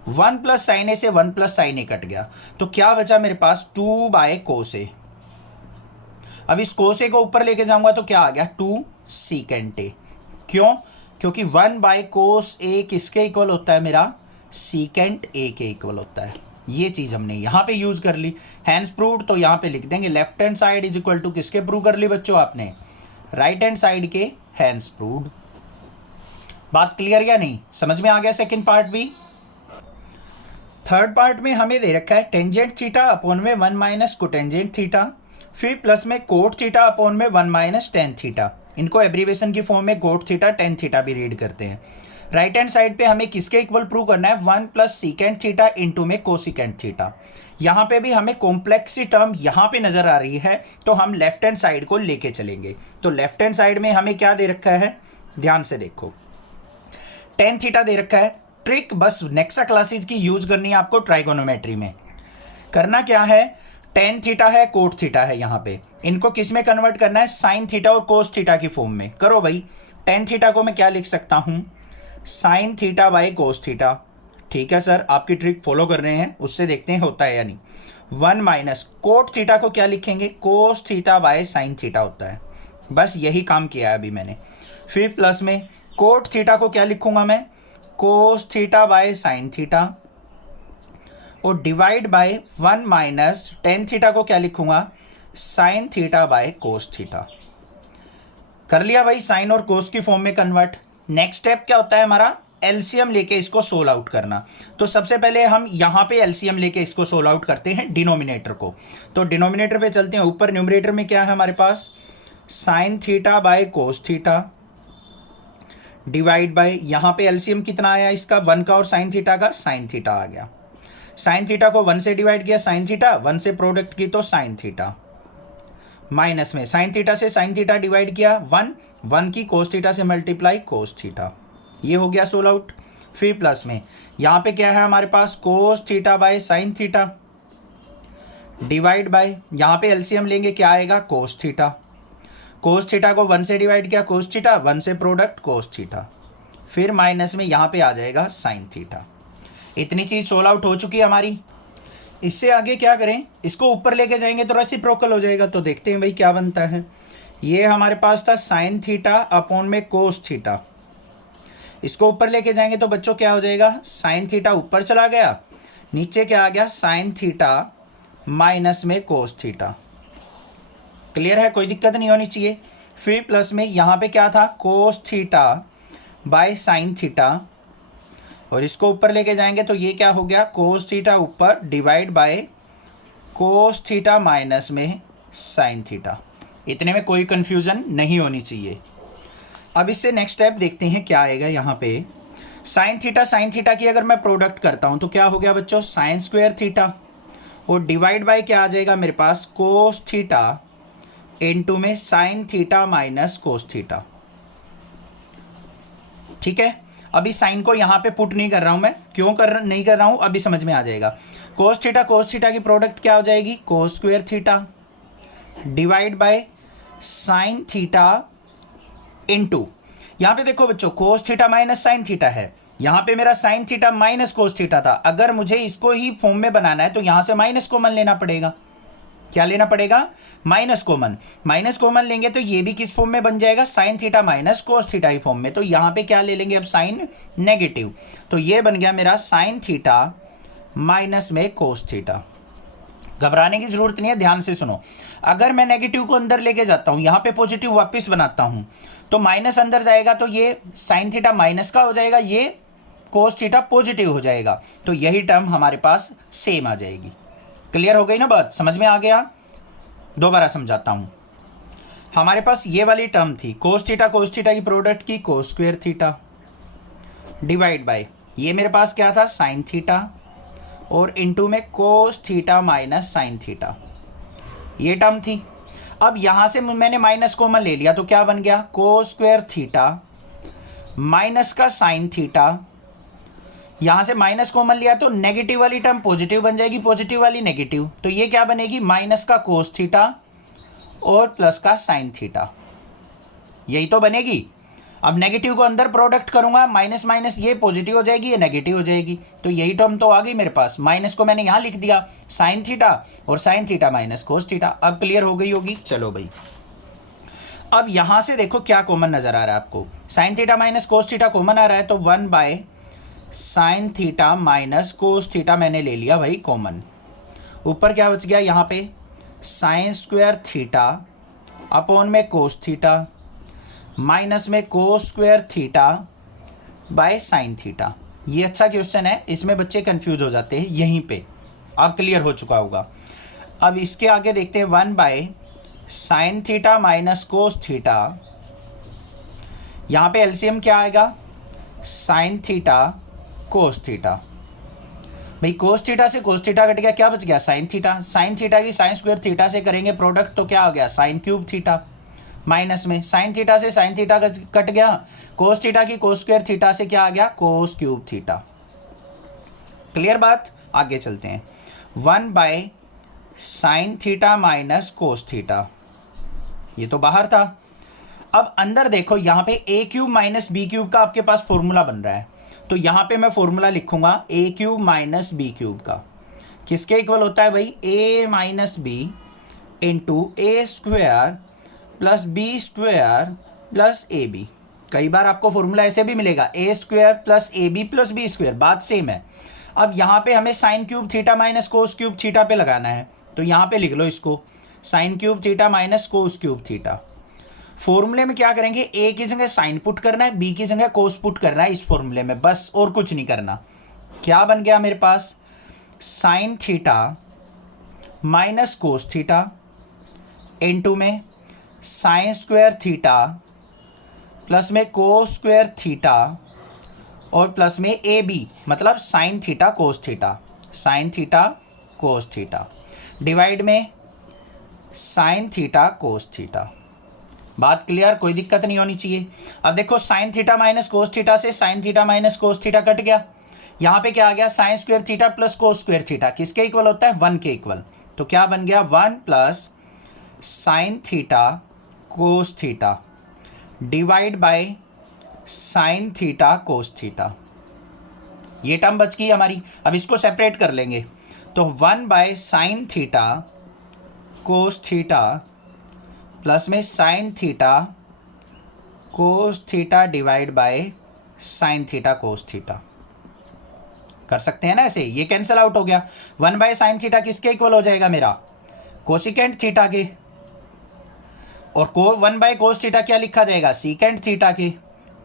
1 प्लस साइन ए से 1 प्लस साइन ए कट गया, तो क्या बचा मेरे पास 2 बाय कोस ए। अब इस कोस ए को ऊपर लेके जाऊंगा तो क्या आ गया 2 सीकेंट ए। क्यों, क्योंकि 1 बाय कोस ए किसके इक्वल होता है मेरा सीकेंट ए के इक्वल होता है। ये चीज हमने यहाँ पे यूज कर ली, हैंड्स प्रूव्ड। तो यहाँ पे लिख देंगे left hand side is equal to किसके प्रूव कर ली बच्चों आपने, राइट हैंड साइड के हैंड्स प्रूव्ड। बात क्लियर या नहीं, समझ में आ गया सेकंड पार्ट भी। थर्ड पार्ट में हमें दे रखा है टेंजेंट थीटा अपॉन में 1 माइनस कोटेंजेंट थीटा, फिर प्लस में कोट थीटा अपॉन में 1 माइनस टेन थीटा। इनको एब्रीवेशन की फॉर्म में कोट थीटा टेन थीटा भी रीड करते हैं। राइट हैंड साइड पे हमें किसके इक्वल प्रूव करना है, 1 प्लस सीकेंट थीटा इंटू में कोसिकेंट थीटा। यहाँ पे भी हमें कॉम्प्लेक्स सी टर्म यहाँ पे नजर आ रही है, तो हम लेफ्ट हैंड साइड को लेके चलेंगे। तो लेफ्ट हैंड साइड में हमें क्या दे रखा है, ध्यान से देखो, टेन थीटा दे रखा है। ट्रिक बस नेक्सा क्लासेज की यूज करनी है आपको ट्राइगोनोमेट्री में। करना क्या है, टेन थीटा है, कोट थीटा है, यहाँ पे इनको किस में कन्वर्ट करना है, साइन थीटा और कोस थीटा की फॉर्म में। करो भाई, टेन थीटा को मैं क्या लिख सकता हूँ, sine theta by cos theta. ठीक है सर, आपकी ट्रिक फॉलो कर रहे हैं, उससे देखते हैं होता है या नहीं। 1 माइनस कोट थीटा को क्या लिखेंगे, कोस थीटा बाय साइन थीटा होता है। बस यही काम किया है अभी मैंने। फिर प्लस में कोट थीटा को क्या लिखूंगा मैं, cos theta by sine theta, और divide by 1 minus tan theta को क्या लिखूंगा, sine theta by cos theta. कर लिया भाई, साइन और कोस की फॉर्म में कन्वर्ट। नेक्स्ट स्टेप क्या होता है हमारा, एलसीएम लेके इसको सोल्व आउट करना। तो सबसे पहले हम यहाँ पे एलसीएम लेके इसको सोल्व आउट करते हैं डिनोमिनेटर को। तो डिनोमिनेटर पे चलते हैं, ऊपर न्यूमरेटर में क्या है हमारे पास, sine theta by cos theta divide by, यहाँ पे एलसीएम कितना आया इसका, 1 का और साइन थीटा का, साइन थीटा आ गया। साइन थीटा को 1 से डिवाइड किया, साइन थीटा 1 से प्रोडक्ट की तो साइन थीटा, माइनस में साइन थीटा से साइन थीटा डिवाइड किया, 1 की कोस थीटा से मल्टीप्लाई कोस थीटा। ये हो गया सोल्व आउट। फिर प्लस में यहाँ पे क्या है हमारे पास, cos theta by sine theta divide by, यहाँ पे एलसीएम लेंगे क्या आएगा, कोस थीटा। कोस थीटा को 1 से डिवाइड किया, कोस थीटा 1 से प्रोडक्ट कोस थीटा, फिर माइनस में यहाँ पे आ जाएगा साइन थीटा। इतनी चीज़ सोल्व आउट हो चुकी है हमारी। इससे आगे क्या करें, इसको ऊपर लेके जाएंगे तो रेसिप्रोकल हो जाएगा। तो देखते हैं भाई क्या बनता है। ये हमारे पास था साइन थीटा अपॉन में कोस थीटा, इसको ऊपर लेके जाएंगे तो बच्चों क्या हो जाएगा, साइन थीटा ऊपर चला गया, नीचे क्या आ गया, साइन थीटा माइनस में कोस थीटा। क्लियर है, कोई दिक्कत नहीं होनी चाहिए। फिर प्लस में यहाँ पे क्या था, कोस थीटा बाय साइन थीटा, और इसको ऊपर लेके जाएंगे तो ये क्या हो गया, कोस थीटा ऊपर divide by cos theta minus में साइन थीटा। इतने में कोई कंफ्यूजन नहीं होनी चाहिए। अब इससे नेक्स्ट स्टेप देखते हैं क्या आएगा। यहाँ पे साइन थीटा की अगर मैं प्रोडक्ट करता हूँ तो क्या हो गया बच्चों, साइन स्क्वायर थीटा, और डिवाइड बाय क्या आ जाएगा मेरे पास, कोस थीटा इनटू में sine theta minus cos theta. ठीक है, अभी साइन को यहाँ पे पुट नहीं कर रहा हूँ मैं, क्यों नहीं कर रहा हूँ अभी समझ में आ जाएगा। कोस थीटा की प्रोडक्ट क्या हो जाएगी, कोस square theta divide by sine theta into, यहाँ पे देखो बच्चों कोस थीटा माइनस साइन थीटा है, यहाँ पे मेरा sign theta minus cos theta था। अगर मुझे इसको ही फॉर्म में बनाना है तो यहाँ से माइनस कॉमन लेना पड़ेगा। क्या लेना पड़ेगा, माइनस कॉमन। माइनस कॉमन लेंगे तो ये भी किस फॉर्म में बन जाएगा, sign theta minus cos theta की फॉर्म में। तो यहाँ पे क्या ले लेंगे अब, साइन नेगेटिव, तो ये बन गया मेरा साइन थीटा माइनस में कोस थीटा। घबराने की जरूरत नहीं है, ध्यान से सुनो। अगर मैं नेगेटिव को अंदर लेके जाता हूँ, यहाँ पे पॉजिटिव वापस बनाता हूँ, तो माइनस अंदर जाएगा तो ये साइन थीटा माइनस का हो जाएगा, ये कोस थीटा पॉजिटिव हो जाएगा, तो यही टर्म हमारे पास सेम आ जाएगी। क्लियर हो गई ना बात, समझ में आ गया। दोबारा समझाता हूँ। हमारे पास ये वाली टर्म थी, कोस थीटा की प्रोडक्ट की कोस स्क्वायर थीटा डिवाइड बाय, ये मेरे पास क्या था, साइन थीटा, और इनटू में कोस थीटा माइनस साइन थीटा, ये टर्म थी। अब यहाँ से मैंने माइनस कॉमन ले लिया तो क्या बन गया, कोस स्क्वायर थीटा माइनस का साइन थीटा। यहाँ से माइनस कॉमन लिया तो नेगेटिव वाली टर्म पॉजिटिव बन जाएगी, पॉजिटिव वाली नेगेटिव, तो ये क्या बनेगी, माइनस का कोस थीटा और प्लस का साइन थीटा, यही तो बनेगी। अब नेगेटिव को अंदर प्रोडक्ट करूंगा, माइनस माइनस ये पॉजिटिव हो जाएगी, ये नेगेटिव हो जाएगी, तो यही टर्म तो आ गई मेरे पास। माइनस को मैंने यहाँ लिख दिया, साइन थीटा और sine theta minus cos theta. अब क्लियर हो गई होगी। चलो भाई, अब यहाँ से देखो क्या कॉमन नजर आ रहा है आपको, sine theta minus cos theta common आ रहा है, तो 1 by sine theta minus cos theta मैंने ले लिया भाई कॉमन। ऊपर क्या बच गया, यहाँ पे साइन स्क्वायर थीटा अपॉन में कोस थीटा माइनस में cos square theta by sine theta. ये अच्छा क्वेश्चन है, इसमें बच्चे कंफ्यूज हो जाते हैं, यहीं पे अब क्लियर हो चुका होगा। अब इसके आगे देखते हैं 1/sin theta minus cos theta. यहाँ पे एलसीएम क्या आएगा, sin थीटा कोस थीटा। भाई कोस थीटा से कोस थीटा कट गया, क्या बच गया, साइन थीटा। साइन थीटा की साइन स्क्वायर थीटा से करेंगे प्रोडक्ट तो क्या हो गया, साइन क्यूब थीटा। माइनस में साइन थीटा से साइन थीटा कट गया, कोस थीटा की कोस स्क्वायर थीटा से क्या आ गया, कोस क्यूब थीटा। क्लियर बात, आगे चलते हैं। 1/sin theta minus cos theta, ये तो बाहर था। अब अंदर देखो, यहाँ पे ए क्यूब माइनस बी क्यूब का आपके पास फॉर्मूला बन रहा है, तो यहाँ पे मैं फॉर्मूला लिखूंगा A cube minus B cube का। किसके इक्वल होता है भाई, A minus B into A square plus B square plus A B. कई बार आपको फॉर्मूला ऐसे भी मिलेगा, A square plus A B plus B square, बात सेम है। अब यहाँ पे हमें sine cube theta minus cos cube theta पे लगाना है, तो यहाँ पे लिख लो इसको, sine cube theta minus cos cube theta. फॉर्मूले में क्या करेंगे, ए की जगह साइन पुट करना है, बी की जगह कोस पुट करना है इस फॉर्मूले में, बस और कुछ नहीं करना। क्या बन गया मेरे पास, sine theta minus cos theta into में साइन स्क्वायर थीटा प्लस में कोस स्क्वायर थीटा और प्लस में ए बी मतलब sine theta cos theta, sine theta cos theta divide में साइन थीटा कोस थीटा। बात क्लियर, कोई दिक्कत नहीं होनी चाहिए। अब देखो sine theta minus cos theta से sine theta minus cos theta cut गया, यहाँ पे क्या आ गया, sine square theta plus cos square theta किसके इक्वल होता है, 1 के इक्वल। तो क्या बन गया, 1 plus sign theta cos theta divide by sine theta cos theta. ये टर्म बच गई हमारी, अब इसको सेपरेट कर लेंगे, तो 1/sin theta cos theta plus में sine theta cos theta divide by sine theta cos theta. कर सकते हैं ना ऐसे, ये कैंसिल आउट हो गया। 1/sin थीटा किसके इक्वल हो जाएगा मेरा, कोसिकेंट थीटा के, और 1/cos थीटा क्या लिखा जाएगा, सीकेंट थीटा के,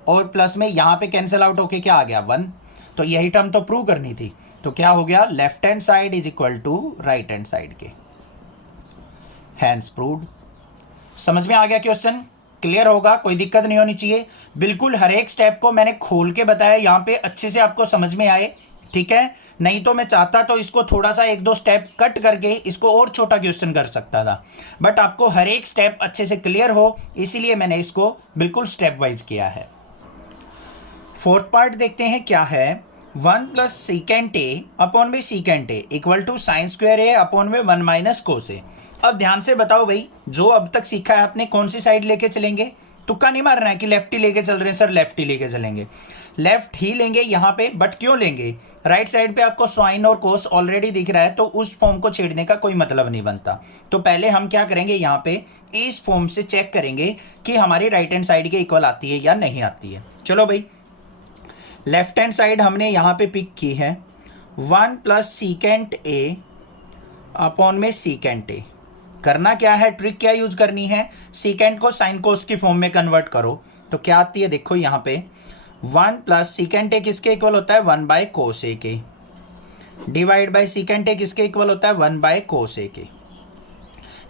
और प्लस में यहाँ पे कैंसिल आउट होके क्या आ गया, 1। तो यही टर्म तो प्रूव करनी थी, तो क्या हो गया, left hand side is equal to right hand side के। Hence proved. समझ में आ गया क्वेश्चन, क्लियर होगा, कोई दिक्कत नहीं होनी चाहिए। बिल्कुल हर एक स्टेप को मैंने खोल के बताया यहाँ पे, अच्छे से आपको समझ में आए, ठीक है। नहीं तो मैं चाहता तो इसको थोड़ा सा 1-2 स्टेप कट करके इसको और छोटा क्वेश्चन कर सकता था, बट आपको हर एक स्टेप अच्छे से क्लियर हो, इसीलिए मैंने इसको बिल्कुल स्टेप वाइज किया है। फोर्थ पार्ट देखते हैं क्या है, 1 प्लस सीकेंट ए अपॉन में secant A equal to sine square A upon में 1 माइनस कोस ए। अब ध्यान से बताओ भाई, जो अब तक सीखा है आपने, कौन सी साइड लेके चलेंगे, तुक्का नहीं मारना है कि लेफ्ट ही लेके चल रहे हैं सर, लेफ्ट ही लेके चलेंगे, लेफ्ट ही लेंगे यहाँ पे। बट क्यों लेंगे, राइट साइड पे आपको साइन और कोस ऑलरेडी दिख रहा है, तो उस फॉर्म को छेड़ने का कोई मतलब नहीं बनता। तो पहले हम क्या करेंगे, यहाँ पे इस फॉर्म से चेक करेंगे कि हमारी राइट हैंड साइड के इक्वल आती है या नहीं आती है। चलो भाई, लेफ्ट हैंड साइड हमने यहाँ पे पिक की है, 1 प्लस सीकेंट ए अपॉन में सीकेंट ए। करना क्या है, ट्रिक क्या यूज करनी है, सीकेंट को साइन कोस की फॉर्म में कन्वर्ट करो। तो क्या आती है, देखो यहाँ पे 1 प्लस सीकेंट ए किसके इक्वल होता है, 1/cos ए के, डिवाइड बाय सीकेंट ए किसके इक्वल होता है, 1/cos ए के।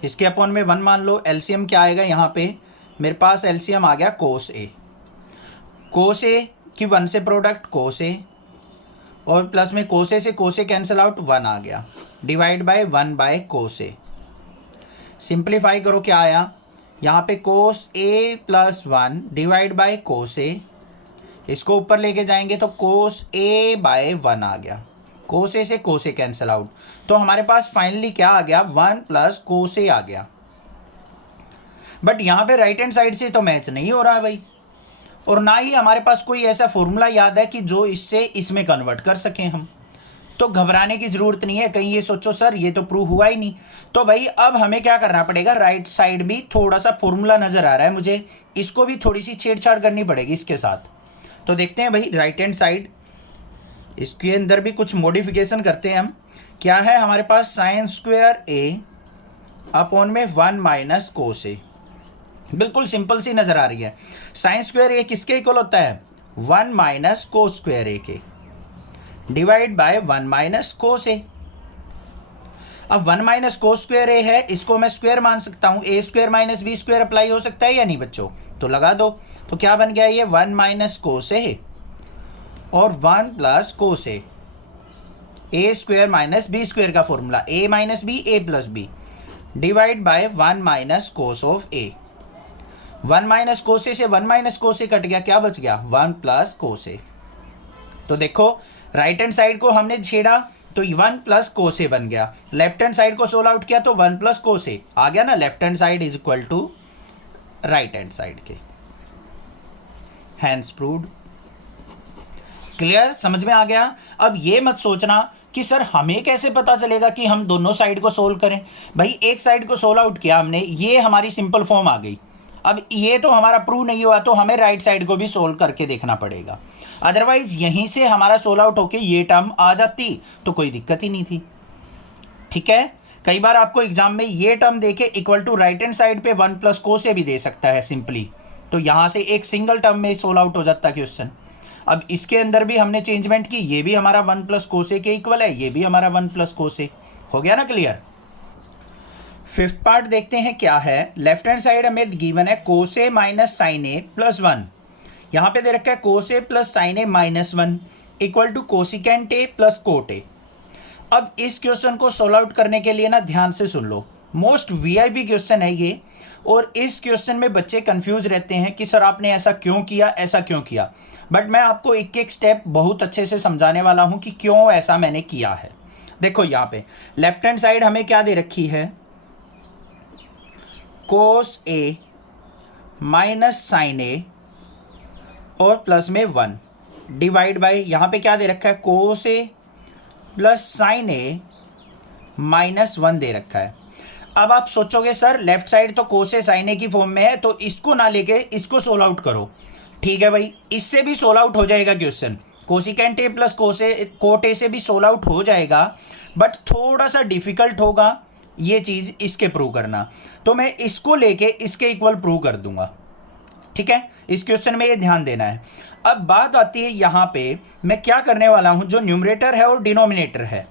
इसके अपॉन में 1 मान लो, एलसीएम क्या आएगा यहाँ पे, मेरे पास एलसीएम आ गया cos ए। cos ए की 1 से प्रोडक्ट cos ए, और प्लस में cos ए से cos ए कैंसिल आउट, 1 आ गया, divide by 1/cos A. Simplify करो, क्या आया यहाँ पे, cos a plus 1 divide bye cos a, इसको ऊपर लेके जाएंगे तो cos a/1 आ गया, cos a से cos a कैंसिल आउट, तो हमारे पास फाइनली क्या आ गया, 1 प्लस cos a आ गया। बट यहाँ पे राइट हैंड साइड से तो मैच नहीं हो रहा है भाई, और ना ही हमारे पास कोई ऐसा फॉर्मूला याद है कि जो इससे इसमें कन्वर्ट कर सकें हम। तो घबराने की ज़रूरत नहीं है, कहीं ये सोचो सर ये तो प्रूव हुआ ही नहीं। तो भाई अब हमें क्या करना पड़ेगा, राइट साइड भी थोड़ा सा फॉर्मूला नज़र आ रहा है मुझे, इसको भी थोड़ी सी छेड़छाड़ करनी पड़ेगी इसके साथ। तो देखते हैं भाई, राइट हैंड साइड इसके अंदर भी कुछ मॉडिफिकेशन करते हैं हम। क्या है हमारे पास, साइन स्क्वायर ए अपॉन में 1 माइनस कोस ए, बिल्कुल सिंपल सी नज़र आ रही है। साइन स्क्वायर ए किसके इक्वल होता है, 1 माइनस कोस स्क्वायर ए के। Divide by 1 minus cos A. अब 1 माइनस कोस स्क्वायर ए है, इसको मैं स्क्वायर मान सकता हूँ, A square minus B square apply हो सकता है या नहीं बच्चों? तो लगा दो। तो क्या बन गया ये 1 माइनस कोस ए और 1 plus cos A square minus B square का formula A minus B A plus B divide by 1 minus cos of A. 1 minus cos A से 1 माइनस कोस ए कट गया, क्या बच गया 1 प्लस कोस ए। तो देखो राइट हैंड साइड को हमने छेड़ा तो 1 प्लस कोस ए बन गया, लेफ्ट हैंड साइड को सोल्व आउट किया तो 1 प्लस कोस ए आ गया ना। Left hand side is equal to right hand side के। Hence proved. क्लियर, समझ में आ गया? अब ये मत सोचना कि सर हमें कैसे पता चलेगा कि हम दोनों साइड को सोल्व करें। भाई एक साइड को सोल्व आउट किया हमने, ये हमारी सिंपल फॉर्म आ गई। अब ये तो हमारा प्रूव नहीं हुआ तो हमें राइट साइड को भी सोल्व करके देखना पड़ेगा, अदरवाइज यहीं से हमारा सोल्व आउट होके ये टर्म आ जाती तो कोई दिक्कत ही नहीं थी। ठीक है, कई बार आपको एग्जाम में ये टर्म देके equal to right hand side पे 1 प्लस कोस ए भी दे सकता है सिंपली, तो यहाँ से एक सिंगल टर्म में सोल्व आउट हो जाता है क्वेश्चन। अब इसके अंदर भी हमने चेंजमेंट की, ये भी हमारा 1 प्लस कोस ए के इक्वल है, ये भी हमारा 1 प्लस कोस ए हो गया ना क्लियर। फिफ्थ पार्ट देखते हैं क्या है। लेफ्ट हैंड साइड हमें गिवन है cos A minus sine A plus 1, यहाँ पे दे रखा है cos A plus sine A minus 1 equal to cosecant A plus cot A. अब इस क्वेश्चन को सोल्व आउट करने के लिए ना ध्यान से सुन लो, मोस्ट वीआईपी क्वेश्चन है ये, और इस क्वेश्चन में बच्चे कंफ्यूज रहते हैं कि सर आपने ऐसा क्यों किया, ऐसा क्यों किया। बट मैं आपको एक एक स्टेप बहुत अच्छे से समझाने वाला हूं कि क्यों ऐसा मैंने किया है। देखो यहाँ पे लेफ्ट हैंड साइड हमें क्या दे रखी है, cos A minus sine A और प्लस में 1 डिवाइड बाय, यहाँ पे क्या दे रखा है cos A plus sine A minus 1 दे रखा है। अब आप सोचोगे सर लेफ्ट साइड तो कोस ए साइन ए की फॉर्म में है तो इसको ना लेके इसको सोल्व आउट करो। ठीक है भाई, इससे भी सोल्व आउट हो जाएगा question, cosecant A plus cot ए से भी सोल्व आउट हो जाएगा, बट थोड़ा सा डिफिकल्ट होगा ये चीज़ इसके प्रूव करना, तो मैं इसको लेके इसके इक्वल प्रूव कर दूंगा। ठीक है, इस क्वेश्चन में ये ध्यान देना है। अब बात आती है यहाँ पे मैं क्या करने वाला हूँ, जो न्यूमरेटर है और डिनोमिनेटर है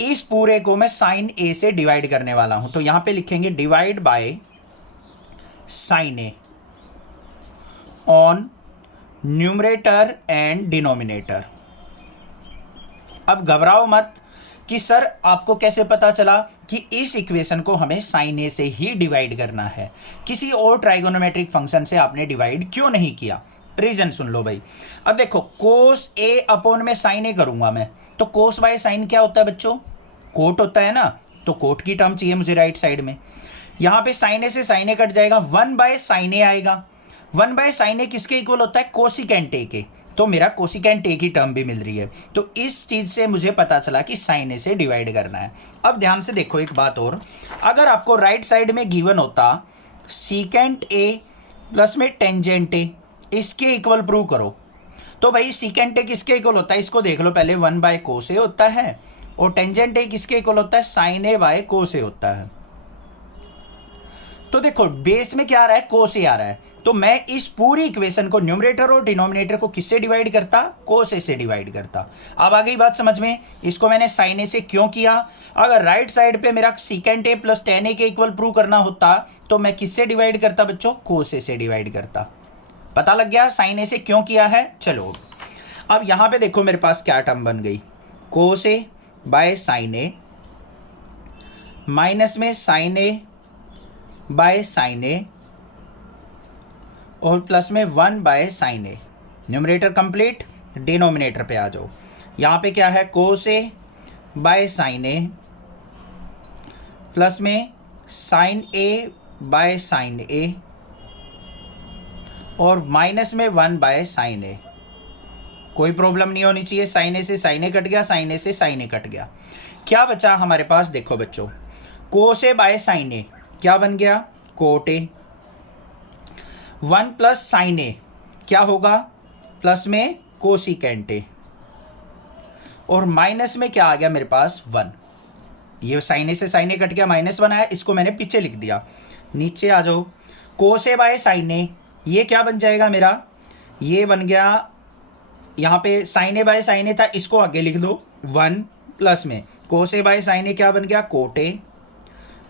इस पूरे को मैं साइन ए से डिवाइड करने वाला हूँ, तो यहाँ पे लिखेंगे divide by sign A on numerator and denominator. अब घबराओ मत कि सर आपको कैसे पता चला कि इस इक्वेशन को हमें साइन ए से ही डिवाइड करना है, किसी और ट्राइगोनोमेट्रिक फंक्शन से आपने डिवाइड क्यों नहीं किया। रीजन सुन लो भाई। अब देखो कोस ए अपॉन में साइन ए करूंगा मैं, तो कोस बाय साइन क्या होता है बच्चों, कोट होता है ना, तो कोट की टर्म चाहिए मुझे राइट साइड में। यहाँ पे साइन ए से साइन ए कट जाएगा, 1 बाय साइन ए आएगा। 1 बाय साइन ए किसके इक्वल होता है, कोसिकेंट ए के, तो मेरा कोसिकेंट ए की टर्म भी मिल रही है। तो इस चीज़ से मुझे पता चला कि साइन ए से डिवाइड करना है। अब ध्यान से देखो एक बात और, अगर आपको राइट साइड में गिवन होता सीकेंट ए प्लस में टेंजेंट ए, इसके इक्वल प्रूव करो, तो भाई सीकेंट ए किसके इक्वल होता है इसको देख लो पहले, 1 बाय कोस ए होता है, और टेंजेंट ए किसके इक्वल होता है, साइन ए बाय कोस ए होता है। तो देखो बेस में क्या आ रहा है, कोस ए आ रहा है, तो मैं इस पूरी इक्वेशन को न्यूमरेटर और डिनोमिनेटर को किससे डिवाइड करता, कोस ए से डिवाइड करता। अब आ गई बात समझ में, इसको मैंने साइन ए से क्यों किया। अगर राइट साइड पे मेरा सीकेंट ए प्लस टेन ए के इक्वल प्रूव करना होता तो मैं किससे डिवाइड करता बच्चों, कोस ए से डिवाइड करता। पता लग गया साइन ए से क्यों किया है। चलो अब यहाँ पे देखो मेरे पास क्या टर्म बन गई, कोस ए बाय साइन ए माइनस में sine A by sine A और प्लस में 1 by sign A. Numerator complete, denominator पे आ जाओ। यहाँ पे क्या है, cos A by sine A plus में sine A by sine A और माइनस में 1 बाय साइन ए। कोई प्रॉब्लम नहीं होनी चाहिए, साइन ए से साइन ए कट गया, साइन ए से साइन ए कट गया। क्या बचा हमारे पास, देखो बच्चों कोस ए बाय साइन ए क्या बन गया, cot A. 1 plus sine A क्या होगा, प्लस में कोसिकेंट ए, और माइनस में क्या आ गया मेरे पास 1। ये साइन ए से साइन ए कट गया, -1 आया, इसको मैंने पीछे लिख दिया। नीचे आ जाओ, कोस ए बाय साइन ए ये क्या बन जाएगा मेरा, ये बन गया यहाँ पे साइन ए बाय साइन ए था, इसको आगे लिख दो 1 प्लस में कोस ए बाय साइन ए क्या बन गया कोट ए,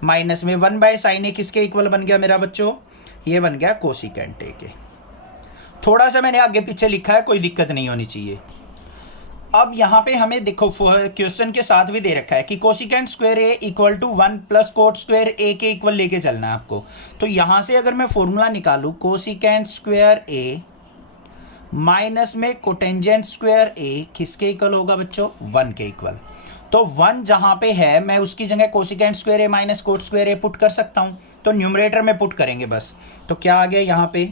माइनस में 1 बाय साइन ए किसके इक्वल बन गया मेरा बच्चों, ये बन गया कोसिकेंट ए के। थोड़ा सा मैंने आगे पीछे लिखा है, कोई दिक्कत नहीं होनी चाहिए। अब यहाँ पे हमें देखो क्वेश्चन के साथ भी दे रखा है कि cosecant square A equal to 1 plus cot square A के इक्वल लेके चलना है आपको। तो यहाँ से अगर मैं फॉर्मूला निकालूँ कोसिकेंट स्क्वायर ए माइनस में कोटेंजेंट स्क्वायर ए किसके इक्वल होगा बच्चों, 1 के इक्वल। तो 1 जहाँ पे है मैं उसकी जगह cosecant square A minus cot square A put कर सकता हूँ, तो न्यूमरेटर में पुट करेंगे बस। तो क्या आ गया यहाँ पे,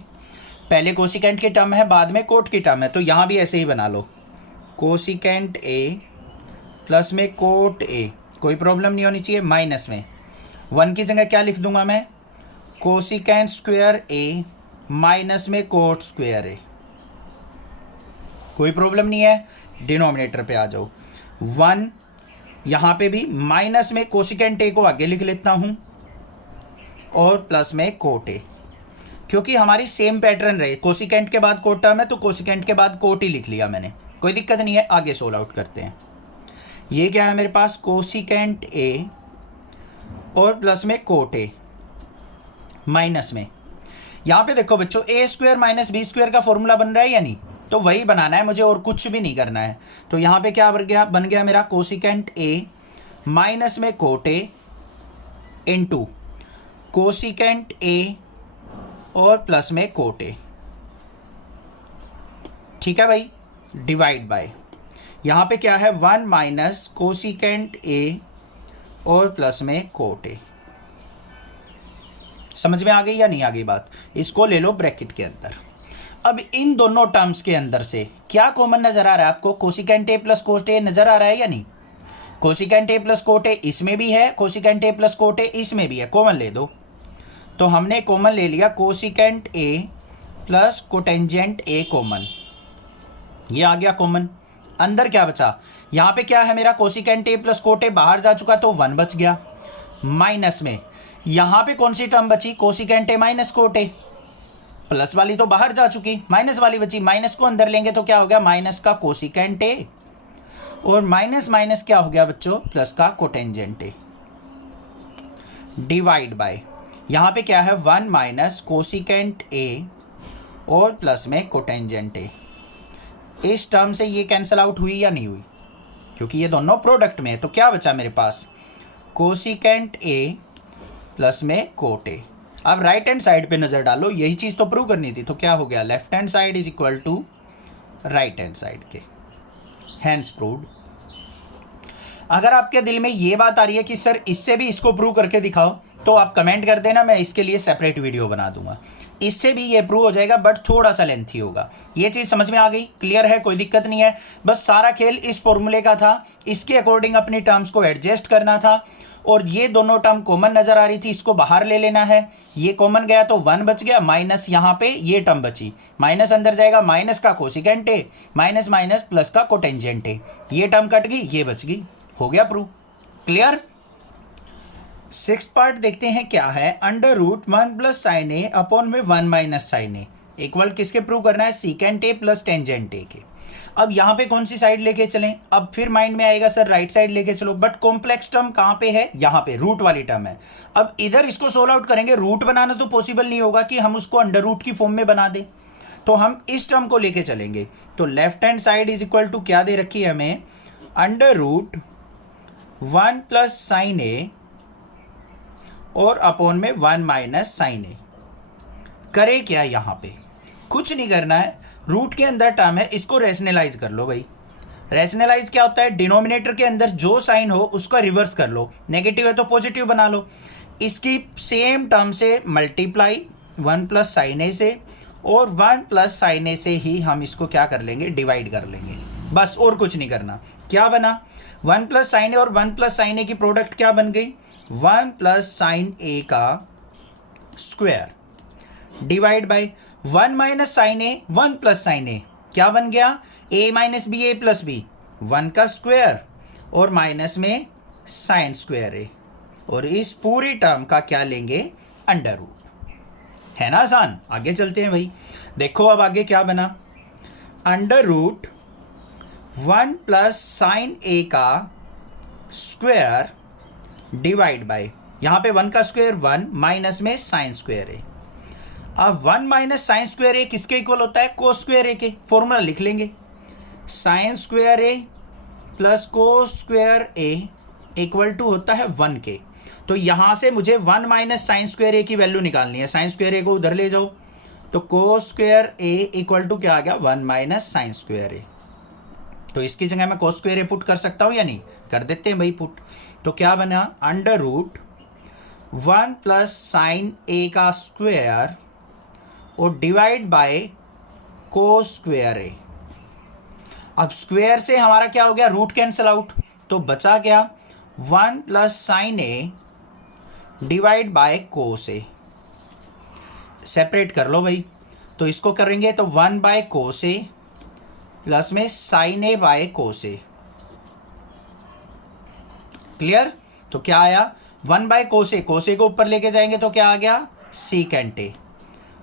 पहले कोसिकेंट की टर्म है बाद में कोट की टर्म है, तो यहाँ भी ऐसे ही बना लो कोसिकेंट ए प्लस में कोट ए, कोई प्रॉब्लम नहीं होनी चाहिए, माइनस में 1 की जगह क्या लिख दूंगा मैं कोसिकेंट स्क्वायर ए माइनस में कोट स्क्वायर ए, कोई प्रॉब्लम नहीं है। डिनोमिनेटर पे आ जाओ 1, यहाँ पे भी माइनस में कोसिकेंट ए को आगे लिख लेता हूँ और प्लस में कोट ए, क्योंकि हमारी सेम पैटर्न रहे, कोसिकेंट के बाद कोट टर्म है तो कोसिकेंट के बाद कोट ही लिख लिया मैंने, कोई दिक्कत नहीं है। आगे सोल्व आउट करते हैं। ये क्या है मेरे पास कोसिकेंट ए और प्लस में कोट ए माइनस में, यहाँ पे देखो बच्चों ए स्क्वायर माइनस बी स्क्वायर का फॉर्मूला बन रहा है या नहीं, तो वही बनाना है मुझे और कुछ भी नहीं करना है। तो यहाँ पे क्या बन गया मेरा कोसिकेंट ए माइनस में कोट ए इंटू कोसिकेंट ए और प्लस में कोट ए, ठीक है भाई, डिवाइड बाय यहाँ पे क्या है 1 माइनस कोसिकेंट ए और प्लस में कोट ए। समझ में आ गई या नहीं आ गई बात, इसको ले लो ब्रैकेट के अंदर। अब इन दोनों टर्म्स के अंदर से क्या कॉमन नजर आ रहा है आपको, कोसिकेंट ए प्लस कोट ए नजर आ रहा है या नहीं, कोसिकेंट ए प्लस कोट ए इसमें भी है, कोसिकेंट ए प्लस कोट ए इसमें भी है, कॉमन ले दो। तो हमने कॉमन ले लिया cosecant A plus cotangent A common, ये आ गया कॉमन। अंदर क्या बचा, यहाँ पे क्या है मेरा कोसिकेंट ए प्लस कोट ए बाहर जा चुका तो 1 बच गया, माइनस में यहाँ पे कौन सी टर्म बची cosecant A minus cot A, plus वाली तो बाहर जा चुकी, माइनस वाली बची, माइनस को अंदर लेंगे तो क्या हो गया माइनस का कोसिकेंट ए और माइनस माइनस क्या हो गया बच्चों प्लस का कोटेंजेंट ए, डिवाइड बाय यहाँ पे क्या है 1 माइनस कोसिकेंट ए और प्लस में कोटेंजेंट ए। इस टर्म से ये कैंसिल आउट हुई या नहीं हुई, क्योंकि ये दोनों प्रोडक्ट में है। तो क्या बचा मेरे पास कोसिकेंट ए प्लस में कोट ए। अब राइट हैंड साइड पे नज़र डालो, यही चीज़ तो प्रूव करनी थी, तो क्या हो गया left hand side is equal to right hand side के, हैंड्स प्रूव्ड। अगर आपके दिल में ये बात आ रही है कि सर इससे भी इसको प्रूव करके दिखाओ, तो आप कमेंट कर देना, मैं इसके लिए सेपरेट वीडियो बना दूंगा। इससे भी ये प्रूव हो जाएगा बट थोड़ा सा लेंथी होगा। ये चीज़ समझ में आ गई, क्लियर है, कोई दिक्कत नहीं है। बस सारा खेल इस फॉर्मूले का था, इसके अकॉर्डिंग अपनी टर्म्स को एडजस्ट करना था। और ये दोनों टर्म कॉमन नज़र आ रही थी, इसको बाहर ले लेना है। ये कॉमन गया तो 1 बच गया, माइनस यहाँ पे ये टर्म बची, माइनस अंदर जाएगा, माइनस का cosecant A minus minus plus का कोटेंजेंट ए, ये टर्म कट गई, ये बच गई, हो गया प्रूव, क्लियर। 6th पार्ट देखते हैं क्या है। Under root 1 plus sine A upon में 1 माइनस साइन ए इक्वल किसके प्रूव करना है सीकेंट ए प्लस टेंजेंट ए के। अब यहाँ पे कौन सी साइड लेके चलें, अब फिर माइंड में आएगा सर राइट साइड लेके चलो, बट कॉम्प्लेक्स टर्म कहाँ पे है, यहाँ पे रूट वाली टर्म है। अब इधर इसको सोल्व आउट करेंगे, रूट बनाना तो पॉसिबल नहीं होगा कि हम उसको अंडर रूट की फॉर्म में बना दें, तो हम इस टर्म को लेके चलेंगे। तो left hand side is equal to क्या दे रखी है हमें, under root 1 plus sine A और अपॉन में 1 माइनस साइन ए। करे क्या, यहाँ पे कुछ नहीं करना है, रूट के अंदर टर्म है, इसको रेशनलाइज कर लो भाई। रेशनलाइज क्या होता है, डिनोमिनेटर के अंदर जो साइन हो उसका रिवर्स कर लो, नेगेटिव है तो पॉजिटिव बना लो। इसकी सेम टर्म से मल्टीप्लाई 1 प्लस साइन ए से, और 1 प्लस साइन ए से ही हम इसको क्या कर लेंगे, डिवाइड कर लेंगे, बस और कुछ नहीं करना। क्या बना, 1 प्लस साइन ए और 1 प्लस साइन ए की प्रोडक्ट क्या बन गई, 1 प्लस साइन ए का square divide by 1 minus sine A 1 plus sine A, क्या बन गया a minus B A plus B, 1 का स्क्वायर और माइनस में साइन स्क्वायर ए, और इस पूरी टर्म का क्या लेंगे, अंडर रूट। है ना आसान, आगे चलते हैं भाई। देखो अब आगे क्या बना, under root 1 plus sine A का स्क्वायर डिवाइड बाय, यहाँ पे 1 का स्क्वायर 1 माइनस में साइन स्क्वायर ए। अब 1 माइनस साइन स्क्वायर ए किसके इक्वल होता है? कोस स्क्वायर ए के। फॉर्मूला लिख लेंगे, sine square A plus cos square A equal to होता है 1 के। तो यहाँ से मुझे 1 माइनस साइन स्क्वायर ए की वैल्यू निकालनी है। साइन स्क्वायर ए को उधर ले जाओ, तो cos square A equal to क्या आ गया? 1 माइनस साइन स्क्वायर ए। तो इसकी जगह मैं कोस स्क्वायर ए पुट कर सकता हूँ या नहीं? कर देते हैं भाई पुट। तो क्या बना? Under root 1 plus sine A का स्क्वायर और divide by cos square A. अब स्क्वायर से हमारा क्या हो गया? रूट कैंसिल आउट, तो बचा क्या? 1 plus sine A divide by cos A. Separate कर लो भाई, तो इसको करेंगे तो 1 बाय कोस ए प्लस में sine A by cos A. Clear? तो क्या आया? 1 बाय कोस ए, कोस ए को ऊपर लेके जाएंगे तो क्या आ गया? सीकेंट ए,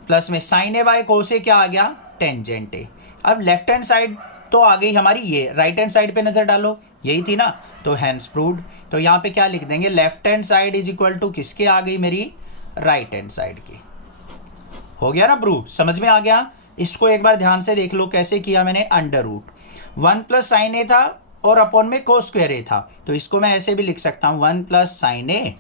प्लस में sine A by cos A क्या आ गया? टेंजेंट ए। अब लेफ्ट हैंड साइड तो आ गई हमारी, ये राइट हैंड साइड पे नजर डालो, यही थी ना, तो हैंस प्रूव्ड। तो यहाँ पे क्या लिख देंगे? Left hand side is equal to किसके आ गई? मेरी राइट हैंड साइड की। हो गया ना प्रूव? समझ में आ गया? इसको एक बार ध्यान से देख लो कैसे किया मैंने। अंडर रूट 1 प्लस साइन ए था और अपॉन में कोस स्क्वायर ए था, तो इसको मैं ऐसे भी लिख सकता हूँ 1 प्लस साइन ए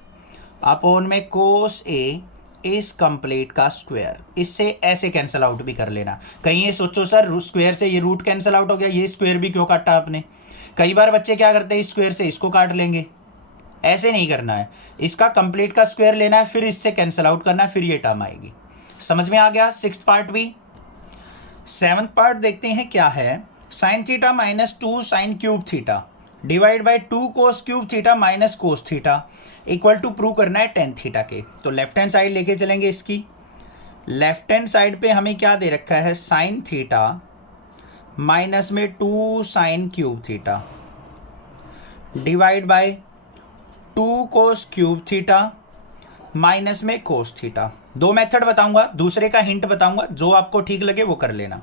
अपॉन में कोस ए इस कंप्लीट का स्क्वायर। इससे ऐसे कैंसिल आउट भी कर लेना। कहीं ये सोचो सर स्क्वायर से ये रूट कैंसिल आउट हो गया, ये स्क्वायर भी क्यों काटा आपने? कई बार बच्चे क्या करते हैं, स्क्वायर से इसको काट लेंगे। ऐसे नहीं करना है, इसका कंप्लीट का स्क्वायर लेना है, फिर इससे कैंसिल आउट करना है, फिर ये टर्म आएगी। समझ में आ गया? 6th पार्ट भी। 7th पार्ट देखते हैं क्या है। Sine theta minus 2 sine cube theta divide by 2 cos cube theta minus cos theta equal to prove करना है टेन थीटा के। तो लेफ्ट हैंड साइड लेके चलेंगे इसकी। लेफ्ट हैंड साइड पे हमें क्या दे रखा है? साइन थीटा माइनस में 2 sine cube theta divide bye 2 cos cube theta minus में कोस थीटा। दो मेथड बताऊंगा, दूसरे का हिंट बताऊंगा, जो आपको ठीक लगे वो कर लेना।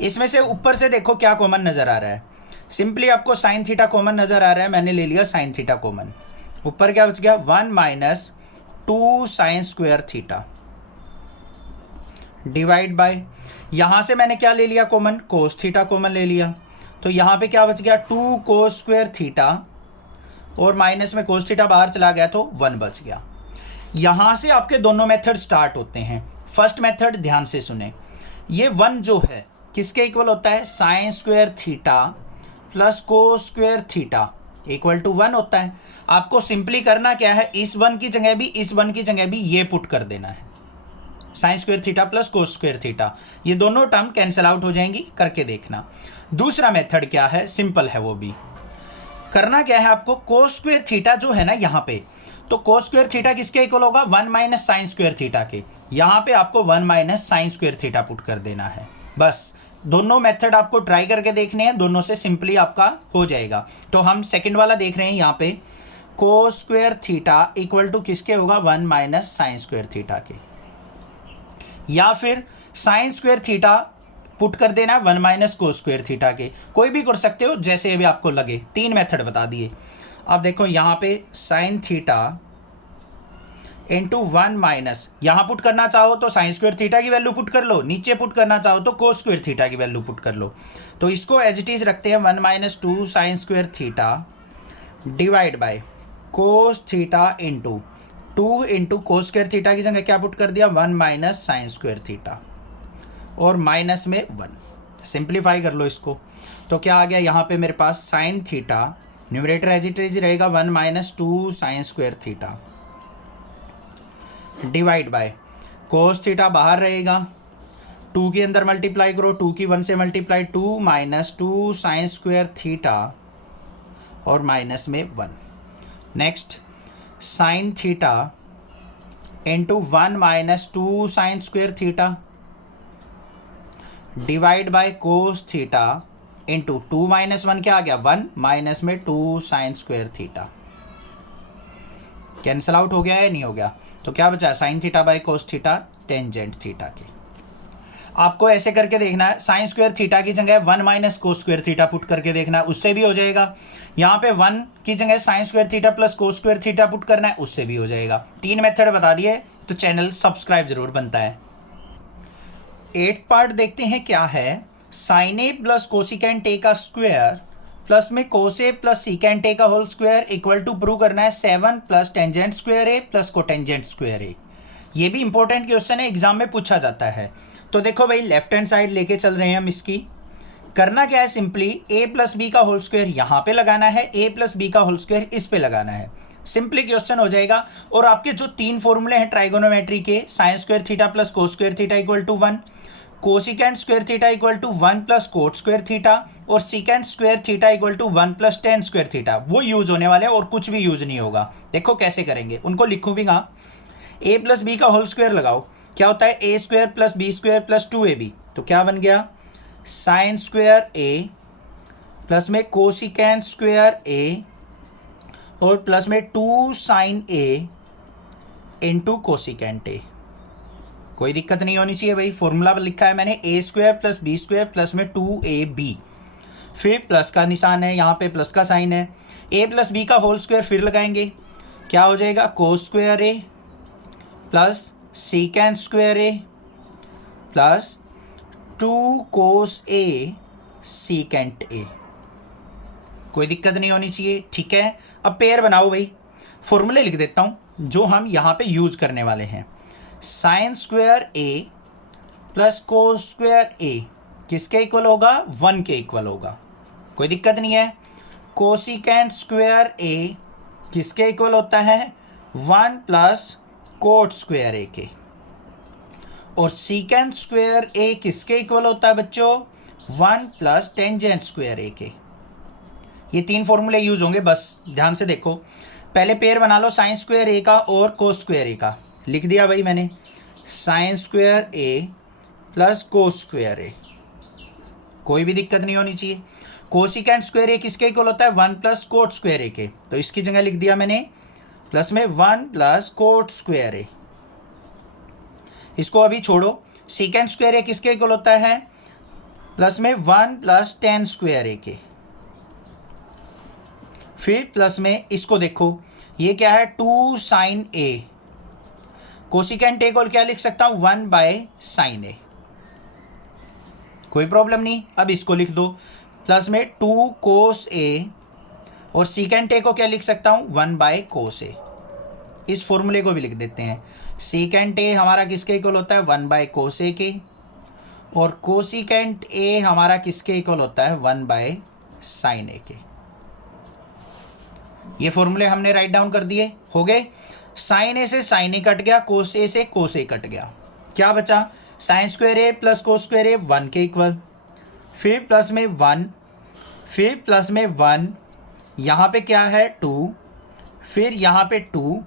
इसमें से ऊपर से देखो क्या कॉमन नजर आ रहा है। सिंपली आपको साइन थीटा कॉमन नजर आ रहा है, मैंने ले लिया साइन थीटा कॉमन। ऊपर क्या बच गया? 1 minus 2 sine square theta divide bye, यहां से मैंने क्या ले लिया कॉमन? कोस थीटा कॉमन ले लिया। तो यहां पे क्या बच गया? 2 कोस स्क्वायर थीटा और माइनस में कोस थीटा बाहर चला गया तो 1 बच गया। यहां से आपके दोनों मेथड स्टार्ट होते हैं। फर्स्ट मेथड ध्यान से सुने, ये 1 जो है किसके इक्वल होता है? Sine square theta plus cos square theta equal to 1 होता है। आपको सिंपली करना क्या है? इस 1 की जगह भी, इस 1 की जगह भी ये पुट कर देना है, sine square theta plus cos square theta. ये दोनों टर्म कैंसिल आउट हो जाएंगी, करके देखना। दूसरा मेथड क्या है? सिंपल है वो भी। करना क्या है आपको? कोस स्क्वायर थीटा जो है ना यहाँ पे, तो कोस स्क्वायर थीटा किसके इक्वल होगा? 1 माइनस साइन स्क्वायर थीटा के। यहाँ पे आपको 1 minus sign square theta put कर देना है। बस दोनों मेथड आपको ट्राई करके देखने हैं, दोनों से सिंपली आपका हो जाएगा। तो हम सेकंड वाला देख रहे हैं यहाँ पे, cos square theta equal to किसके होगा? 1 माइनस साइन स्क्वायर थीटा के। या फिर साइन स्क्वायर थीटा पुट कर देना 1 माइनस कोस स्क्वायर थीटा के। कोई भी कर सकते हो, जैसे भी आपको लगे। 3 मेथड बता दिए। अब देखो यहाँ पे साइन थीटा इंटू 1 माइनस, यहाँ पुट करना चाहो तो साइन स्क्वायर थीटा की वैल्यू पुट कर लो, नीचे पुट करना चाहो तो कोस स्क्वायर थीटा की वैल्यू पुट कर लो। तो इसको एज इट इज रखते हैं 1 minus 2 sine square theta divide by cos theta into 2 into cos square theta की जगह क्या पुट कर दिया? 1 माइनस साइन स्क्वायर थीटा और माइनस में 1। सिंप्लीफाई कर लो इसको, तो क्या आ गया यहाँ पे मेरे पास? Sine theta numerator as it is रहेगा 1 minus 2 sine square theta divide by cos theta बाहर रहेगा, 2 के अंदर मल्टीप्लाई करो, 2 की 1 से multiply, 2 minus 2 sine square theta और माइनस में 1। Next sine theta into 1 minus 2 sine square theta divide by cos theta into 2 minus 1 क्या आ गया? 1 माइनस में 2 sine square theta. Cancel out हो गया है? नहीं हो गया। तो क्या बचा? Sign theta by cos theta tangent theta के। आपको ऐसे करके देखना है, साइन स्क्वायर थीटा की जगह 1 minus cos square theta put करके देखना है, उससे भी हो जाएगा। यहाँ पे 1 की जगह sign square theta plus cos square theta put करना है, उससे भी हो जाएगा। 3 मेथड बता दिए, तो चैनल सब्सक्राइब जरूर बनता है। 8th पार्ट देखते हैं क्या है। Sine A plus cosecant A का स्क्वायर प्लस में कोस ए प्लस सीकेंट ए का whole square equal to prove करना है 7 plus tangent square A plus cotangent square A. ये भी इंपॉर्टेंट क्वेश्चन है, एग्जाम में पूछा जाता है। तो देखो भाई, लेफ्ट हैंड साइड लेके चल रहे हैं हम। इसकी करना क्या है, सिंपली ए प्लस बी का होल स्क्वायर यहाँ पे लगाना है, ए प्लस बी का होल स्क्वायर इस पे लगाना है। सिंपली क्वेश्चन हो जाएगा। और आपके जो 3 फॉर्मूले हैं ट्राइगोनोमेट्री के, sine square theta plus cos square theta equal to 1, cosecant square theta equal to 1 plus cot square theta, और secant square theta equal to 1 plus tan square theta, वो यूज होने वाले हैं और कुछ भी यूज नहीं होगा। देखो कैसे करेंगे, उनको लिखूँ भी कहाँ। ए प्लस बी का होल स्क्वायर लगाओ, क्या होता है A square plus B square plus 2ab, तो क्या बन गया साइन स्क्वायर ए प्लस में कोसिकेंट स्क्वायर ए और प्लस में 2 sine A into cosecant A. कोई दिक्कत नहीं होनी चाहिए भाई। फॉर्मूला लिखा है मैंने A square plus B square plus में 2ab, फिर प्लस का निशान है, यहाँ पे प्लस का साइन है। ए प्लस बी का होल स्क्वायर फिर लगाएंगे, क्या हो जाएगा कोस square A plus secant square A plus 2 cos A secant ए। कोई दिक्कत नहीं होनी चाहिए, ठीक है। अब पेयर बनाओ भाई। फॉर्मूले लिख देता हूँ जो हम यहाँ पे यूज करने वाले हैं। Sign square A plus cos square A किसके इक्वल होगा, 1 के इक्वल होगा, कोई दिक्कत नहीं है। कोसिकेंट स्क्वायर ए किसके इक्वल होता है, 1 प्लस कोट स्क्वायर ए के। और सीकेंट स्क्वायर ए किसके इक्वल होता है बच्चों, 1 प्लस टेंजेंट स्क्वायर ए के। ये 3 फॉर्मूले यूज होंगे, बस ध्यान से देखो। पहले पेयर बना लो साइन स्क्वायर ए का और कोस स्क्वायर ए का, लिख दिया भाई मैंने। Sign square A plus cos square ए, कोई भी दिक्कत नहीं होनी चाहिए। कोसिकेंट स्क्वायर ए किसके इक्वल होता है, 1 प्लस कोट स्क्वायर ए के, तो इसकी जगह लिख दिया मैंने प्लस में 1 प्लस कोट स्क्वायर ए। इसको अभी छोड़ो। सीकेंट स्क्वायर ए किसके इक्वल होता है, प्लस में 1 प्लस टेन स्क्वायर ए के। फिर प्लस में इसको देखो, ये क्या है 2 साइन ए। कोसिकेंट ए को क्या लिख सकता हूं, 1 बाय साइन ए, कोई प्रॉब्लम नहीं। अब इसको लिख दो प्लस में 2 कोस ए, और सीकेंट ए को क्या लिख सकता हूं, 1 बाय कोस ए। इस फॉर्मूले को भी लिख देते हैं। सीकेंट ए हमारा किसके इक्वल होता है, 1 बाय कोस ए के, और कोसिकेंट ए हमारा किसके इक्वल होता है, 1 बाय साइन ए के। ये फॉर्मूले हमने राइट डाउन कर दिए, हो गए। साइन ए से साइन ए कट गया, कोस ए से कोस ए कट गया, क्या बचा sign square A plus cos square ए 1 के इक्वल, फिर प्लस में 1, फिर प्लस में 1, यहाँ पे क्या है 2, फिर यहाँ पे 2,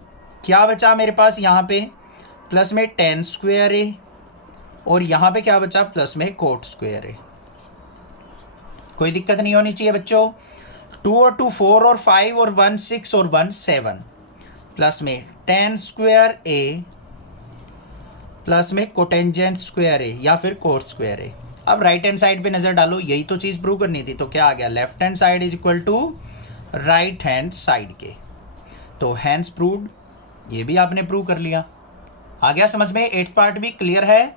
क्या बचा मेरे पास यहाँ पे प्लस में टेन स्क्वायर ए, और यहाँ पे क्या बचा प्लस में कोट स्क्वायर ए। कोई दिक्कत नहीं होनी चाहिए बच्चों। 2 और 2 4 और 5 और 1 6 और 1 7, प्लस में टेन स्क्वायर ए प्लस में कोटेंजेंट स्क्वायर ए या फिर कोट स्क्वायर ए। अब राइट हैंड साइड पे नज़र डालो, यही तो चीज़ प्रूव करनी थी, तो क्या आ गया left hand side is equal to right hand side के। तो हैंड्स प्रूव्ड, ये भी आपने प्रूव कर लिया। आ गया समझ में, 8th पार्ट भी क्लियर है।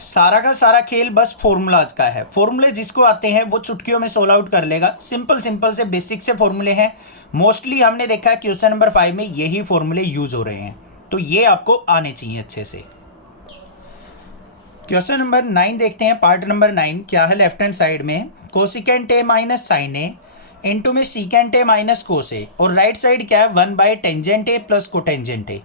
सारा का सारा खेल बस फॉर्मूलाज का है। फॉर्मूले जिसको आते हैं वो चुटकियों में सोल्व आउट कर लेगा। सिंपल सिंपल से बेसिक से फॉर्मूले हैं। मोस्टली हमने देखा है क्वेश्चन नंबर 5 में यही फॉर्मूले यूज हो रहे हैं, तो ये आपको आने चाहिए अच्छे से। क्वेश्चन नंबर 9 देखते हैं। पार्ट नंबर 9 क्या है, लेफ्ट हैंड साइड में cosecant A minus sine A into में secant A minus cos A, और राइट साइड क्या है 1 by tangent A plus cotangent A.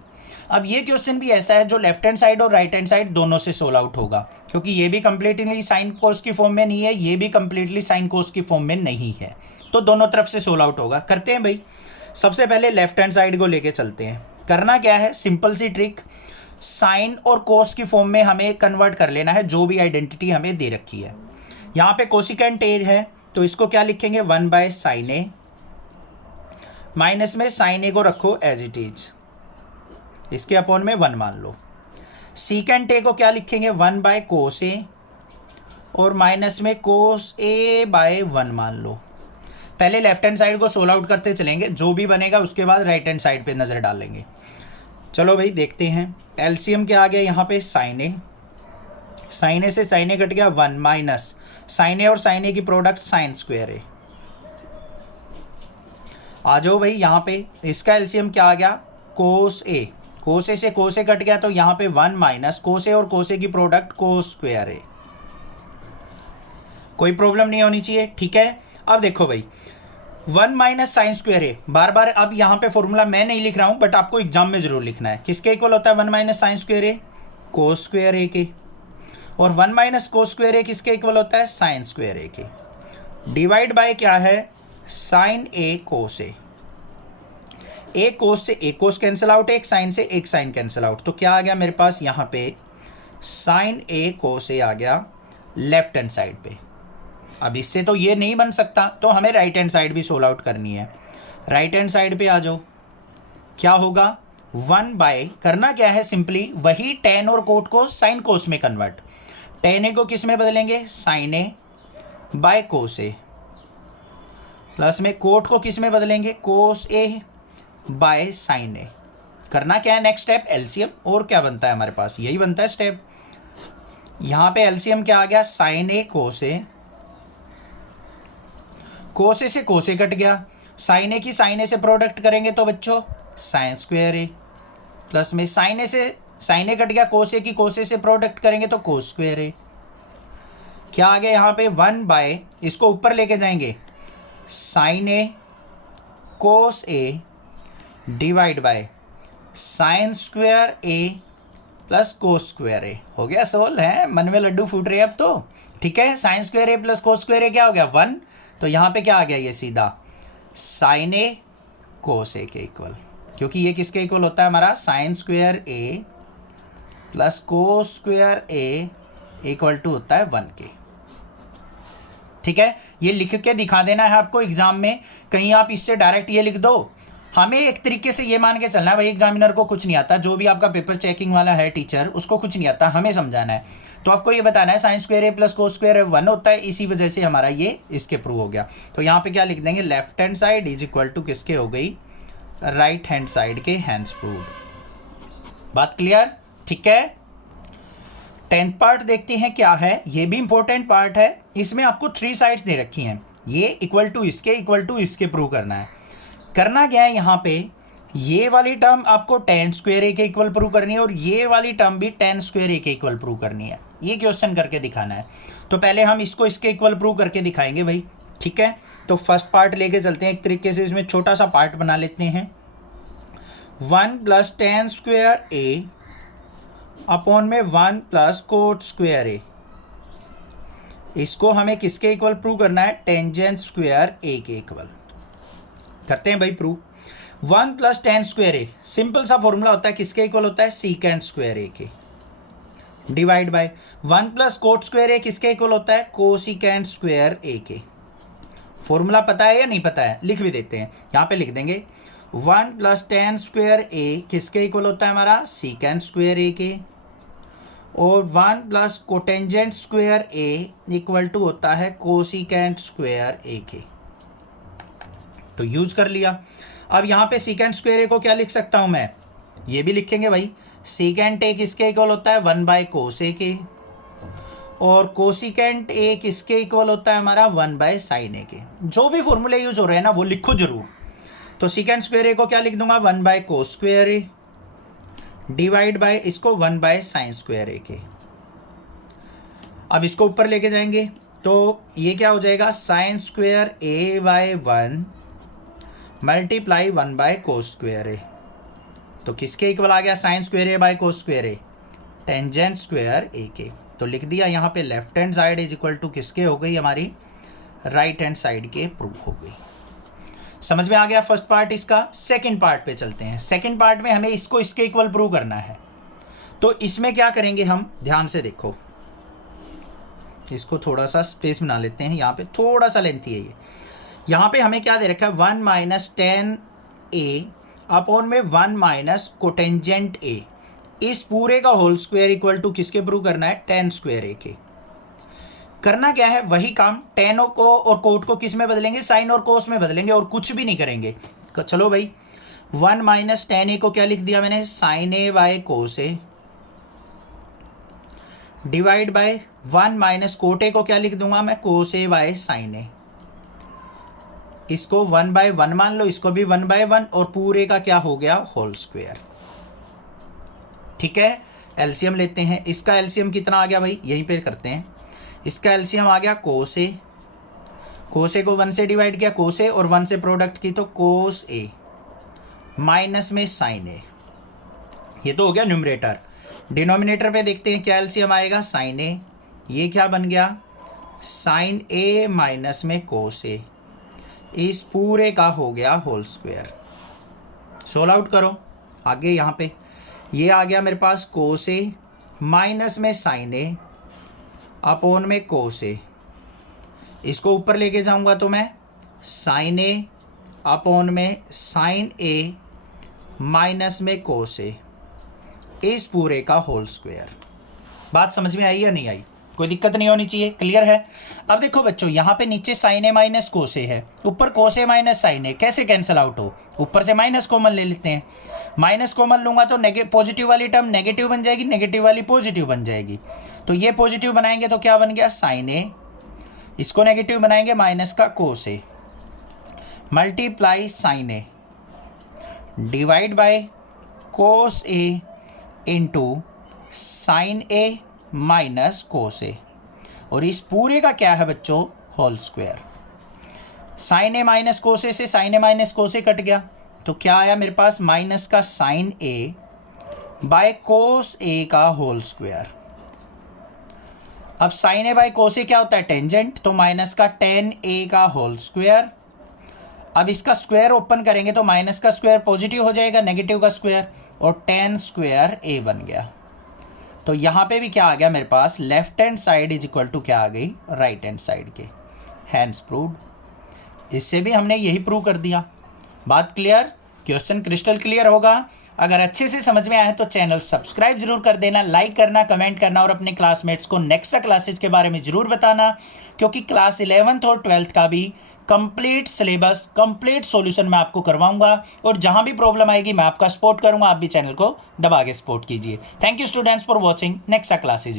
अब ये क्वेश्चन भी ऐसा है जो लेफ्ट हैंड साइड और राइट हैंड साइड दोनों से सोल्व आउट होगा, क्योंकि ये भी कंप्लीटली साइन कोस की फॉर्म में नहीं है, ये भी कंप्लीटली साइन कोस की फॉर्म में नहीं है, तो दोनों तरफ से सोल्व आउट होगा। करते हैं भाई। सबसे पहले लेफ्ट हैंड साइड को लेके चलते हैं। करना क्या है, सिंपल सी ट्रिक, साइन और कोस की फॉर्म में हमें कन्वर्ट कर लेना है जो भी आइडेंटिटी हमें दे रखी है। यहाँ पे कोसिकेंट ए है तो इसको क्या लिखेंगे 1 बाय साइन ए, माइनस में साइन ए को रखो एज इट इज, इसके अपॉन में 1 मान लो। सीकेंट ए को क्या लिखेंगे 1 बाय कोस ए और माइनस में कोस ए बाय 1 मान लो। पहले लेफ्ट हैंड साइड को सोल्व आउट करते चलेंगे, जो भी बनेगा उसके बाद राइट हैंड साइड पे नज़र डालेंगे। चलो भाई देखते हैं। एलसीएम क्या आ गया यहाँ पे साइन ए, साइन ए से साइन ए कट गया 1 माइनस साइन ए और साइन ए की प्रोडक्ट साइन स्क्वायर ए। आ जाओ भाई यहाँ पे, इसका एलसीएम क्या आ गया कोस ए, कोस ए से कोस ए कट गया तो यहाँ पे 1 माइनस कोस ए और कोस ए की प्रोडक्ट कोस स्क्वायर ए। कोई प्रॉब्लम नहीं होनी चाहिए, ठीक है। अब देखो भाई 1 माइनस साइन स्क्वायर ए, बार बार अब यहाँ पे फॉर्मूला मैं नहीं लिख रहा हूँ बट आपको एग्जाम में जरूर लिखना है। किसके इक्वल होता है 1 minus sign square A, cos square A के। और 1 माइनस कोस स्क्वायर ए किसके इक्वल होता है साइन स्क्वायर ए के। डिवाइड बाय क्या है साइन ए कोस ए, एक कोस से एक कोस कैंसिल आउट, एक साइन से एक साइन कैंसिल आउट, तो क्या आ गया मेरे पास यहाँ पे साइन ए कोस ए आ गया लेफ्ट हैंड साइड पे। अब इससे तो ये नहीं बन सकता, तो हमें राइट हैंड साइड भी सोल्व आउट करनी है। राइट हैंड साइड पे आ जाओ, क्या होगा 1 बाय करना क्या है सिंपली वही टेन और कोट को साइन कोस में कन्वर्ट। टेन ए को किस में बदलेंगे sine A by cos A, plus में कोट को किस में बदलेंगे कोस ए बाय साइन ए। करना क्या है नेक्स्ट स्टेप एलसीएम, और क्या बनता है हमारे पास यही बनता है स्टेप। यहाँ पे एलसीएम क्या आ गया sign A cos A, cos A से कोस ए कट गया, साइन ए की साइन ए से प्रोडक्ट करेंगे तो बच्चों साइन स्क्वायर ए, प्लस में साइन ए से साइन ए कट गया, कोस ए की कोस ए से प्रोडक्ट करेंगे तो कोस स्क्वायर ए। क्या आ गया यहाँ पे 1 बाय, इसको ऊपर लेके जाएंगे sine A cos A divide by sine square A plus cos square A. हो गया सोल्व है, मन में लड्डू फूट रहे हैं अब तो, ठीक है। Sine square A plus cos square ए क्या हो गया 1, तो यहाँ पे क्या आ गया ये सीधा साइन ए कोस ए के इक्वल, क्योंकि ये किसके इक्वल होता है हमारा sine square A plus cos square A equal to होता है 1 के, ठीक है। ये लिख के दिखा देना है आपको एग्जाम में, कहीं आप इससे डायरेक्ट ये लिख दो। हमें एक तरीके से ये मान के चलना है भाई एग्जामिनर को कुछ नहीं आता, जो भी आपका पेपर चेकिंग वाला है टीचर उसको कुछ नहीं आता, हमें समझाना है। तो आपको ये बताना है sine square A plus cos square ए 1 होता है, इसी वजह से हमारा ये इसके प्रूव हो गया। तो यहाँ पे क्या लिख देंगे left hand side is equal to किसके हो गई राइट हैंड साइड के, हैंड्स प्रूव्ड। बात क्लियर, ठीक है। 10th पार्ट देखते हैं क्या है, ये भी इंपॉर्टेंट पार्ट है। इसमें आपको 3 साइड्स दे रखी हैं, ये इक्वल टू इसके प्रूव करना है। करना क्या है यहाँ पे ये वाली टर्म आपको tan स्क्वायर ए के इक्वल प्रूव करनी है और ये वाली टर्म भी tan स्क्वायर ए के इक्वल प्रूव करनी है। ये क्वेश्चन करके दिखाना है, तो पहले हम इसको इसके इक्वल प्रूव करके दिखाएंगे भाई, ठीक है। तो फर्स्ट पार्ट लेके चलते हैं एक तरीके से, इसमें छोटा सा पार्ट बना लेते हैं। 1 plus tan square A upon में 1 प्लस कोट स्क्वायर ए, इसको हमें किसके इक्वल प्रूव करना है टेंजेंट स्क्वायर ए के इक्वल। करते हैं भाई prove. 1 plus tan square a simple सा फॉर्मूला होता है, किसके इक्वल होता है सीकेंट स्क्वायर ए के, divide by 1 plus cot square A किसके इक्वल होता है कोसिकेंट स्क्वायर ए के। फॉर्मूला पता है या नहीं पता है, लिख भी देते हैं, यहाँ पे लिख देंगे 1 प्लस tan स्क्वायर ए किसके इक्वल होता है हमारा सीकेंट स्क्वायर ए के, और 1 plus cotangent square A equal to होता है कोसिकेंट स्क्वायर ए के। तो यूज कर लिया। अब यहाँ पे सीकेंट स्क्वायर ए को क्या लिख सकता हूँ मैं, ये भी लिखेंगे भाई सीकेंट ए किसके इक्वल होता है 1 बाय कोस ए के, और कोसिकेंट ए किसके इक्वल होता है हमारा 1 बाय साइन ए के। जो भी फॉर्मूले यूज हो रहे हैं ना वो लिखो जरूर। तो सीकेंट स्क्वायर ए को क्या लिख दूंगा 1 by cos square A divide bye इसको 1 बाय साइन स्क्वायर ए के। अब इसको ऊपर लेके जाएंगे तो ये क्या हो जाएगा sine square A by 1 multiply 1 by cos square A. तो किसके इक्वल आ गया sine square A by cos square A tangent square A के। तो लिख दिया यहाँ पे left hand side is equal to किसके हो गई हमारी राइट हैंड साइड के प्रूव हो गई। समझ में आ गया फर्स्ट पार्ट इसका। सेकंड पार्ट पे चलते हैं। सेकंड पार्ट में हमें इसको इसके इक्वल प्रूव करना है। तो इसमें क्या करेंगे हम, ध्यान से देखो, इसको थोड़ा सा स्पेस बना लेते हैं, यहाँ पे थोड़ा सा लेंथी है ये। यहाँ पे हमें क्या दे रखा है 1 माइनस tan ए अपॉन में 1 माइनस कोटेंजेंट ए। इस पूरे का होल स्क्वायर इक्वल टू किसके प्रूव करना है, tan स्क्वायर ए के। करना क्या है, वही काम, tan को और कोट को किस में बदलेंगे, साइन और कोस में बदलेंगे और कुछ भी नहीं करेंगे। चलो भाई 1 माइनस tan ए को क्या लिख दिया मैंने, sine A by cos A, divide by 1 minus cot A को क्या लिख दूंगा मैं, कोस ए बाय साइन ए। इसको 1/1 मान लो, इसको भी 1/1 और पूरे का क्या हो गया, होल स्क्वायर। ठीक है, एलसीएम लेते हैं। इसका एलसीएम कितना आ गया भाई, यहीं पे करते हैं। इसका एलसीएम आ गया कोस ए, कोस ए को 1 से डिवाइड किया कोस ए और 1 से प्रोडक्ट की तो कोस ए माइनस में साइन ए। ये तो हो गया न्यूमरेटर। डिनोमिनेटर पे देखते हैं क्या एलसीएम आएगा, साइन ए, ये क्या बन गया, साइन ए माइनस में कोस ए, इस पूरे का हो गया होल स्क्वायर। सोल्व आउट करो आगे, यहाँ पे ये आ गया मेरे पास कोस ए माइनस में साइन ए अपॉन में कोस ए। इसको ऊपर लेके जाऊंगा तो मैं साइन ए अपॉन में साइन ए माइनस में कोस ए, इस पूरे का होल स्क्वायर। बात समझ में आई या नहीं आई, कोई दिक्कत नहीं होनी चाहिए, क्लियर है। अब देखो बच्चों, यहाँ पे नीचे साइन ए माइनस कोस ए है, ऊपर कोस ए माइनस साइन ए, कैसे कैंसिल आउट हो, ऊपर से माइनस कॉमन ले लेते हैं। माइनस कॉमन लूंगा तो पॉजिटिव वाली टर्म नेगेटिव बन जाएगी, नेगेटिव वाली पॉजिटिव बन जाएगी। तो ये पॉजिटिव बनाएंगे तो क्या बन गया, साइन ए, इसको नेगेटिव बनाएंगे माइनस का cos A, multiply sine A divide by cos A into sine A minus cos A, और इस पूरे का क्या है बच्चों, whole square. Sine A minus cos A से sine A minus cos A cut गया, तो क्या आया मेरे पास, माइनस का sine A by cos A का होल स्क्वायर। अब sine A by cos A क्या होता है, टेंजेंट, तो माइनस का टेन ए का होल स्क्वायर। अब इसका स्क्वायर ओपन करेंगे तो माइनस का स्क्वायर पॉजिटिव हो जाएगा, नेगेटिव का स्क्वायर, और टेन स्क्वायर ए बन गया। तो यहाँ पे भी क्या आ गया मेरे पास, left hand side is equal to क्या आ गई, राइट हैंड साइड के। Hence proved. इससे भी हमने यही प्रूव कर दिया। बात क्लियर, क्वेश्चन क्रिस्टल क्लियर होगा। अगर अच्छे से समझ में आया तो चैनल सब्सक्राइब जरूर कर देना, लाइक करना, कमेंट करना और अपने क्लासमेट्स को नेक्स्ट क्लासेस के बारे में जरूर बताना, क्योंकि क्लास 11th और 12th का भी कंप्लीट सिलेबस, कंप्लीट सॉल्यूशन मैं आपको करवाऊंगा, और जहां भी प्रॉब्लम आएगी मैं आपका सपोर्ट करूंगा। आप भी चैनल को दबा के सपोर्ट कीजिए। Thank you students for watching next classes.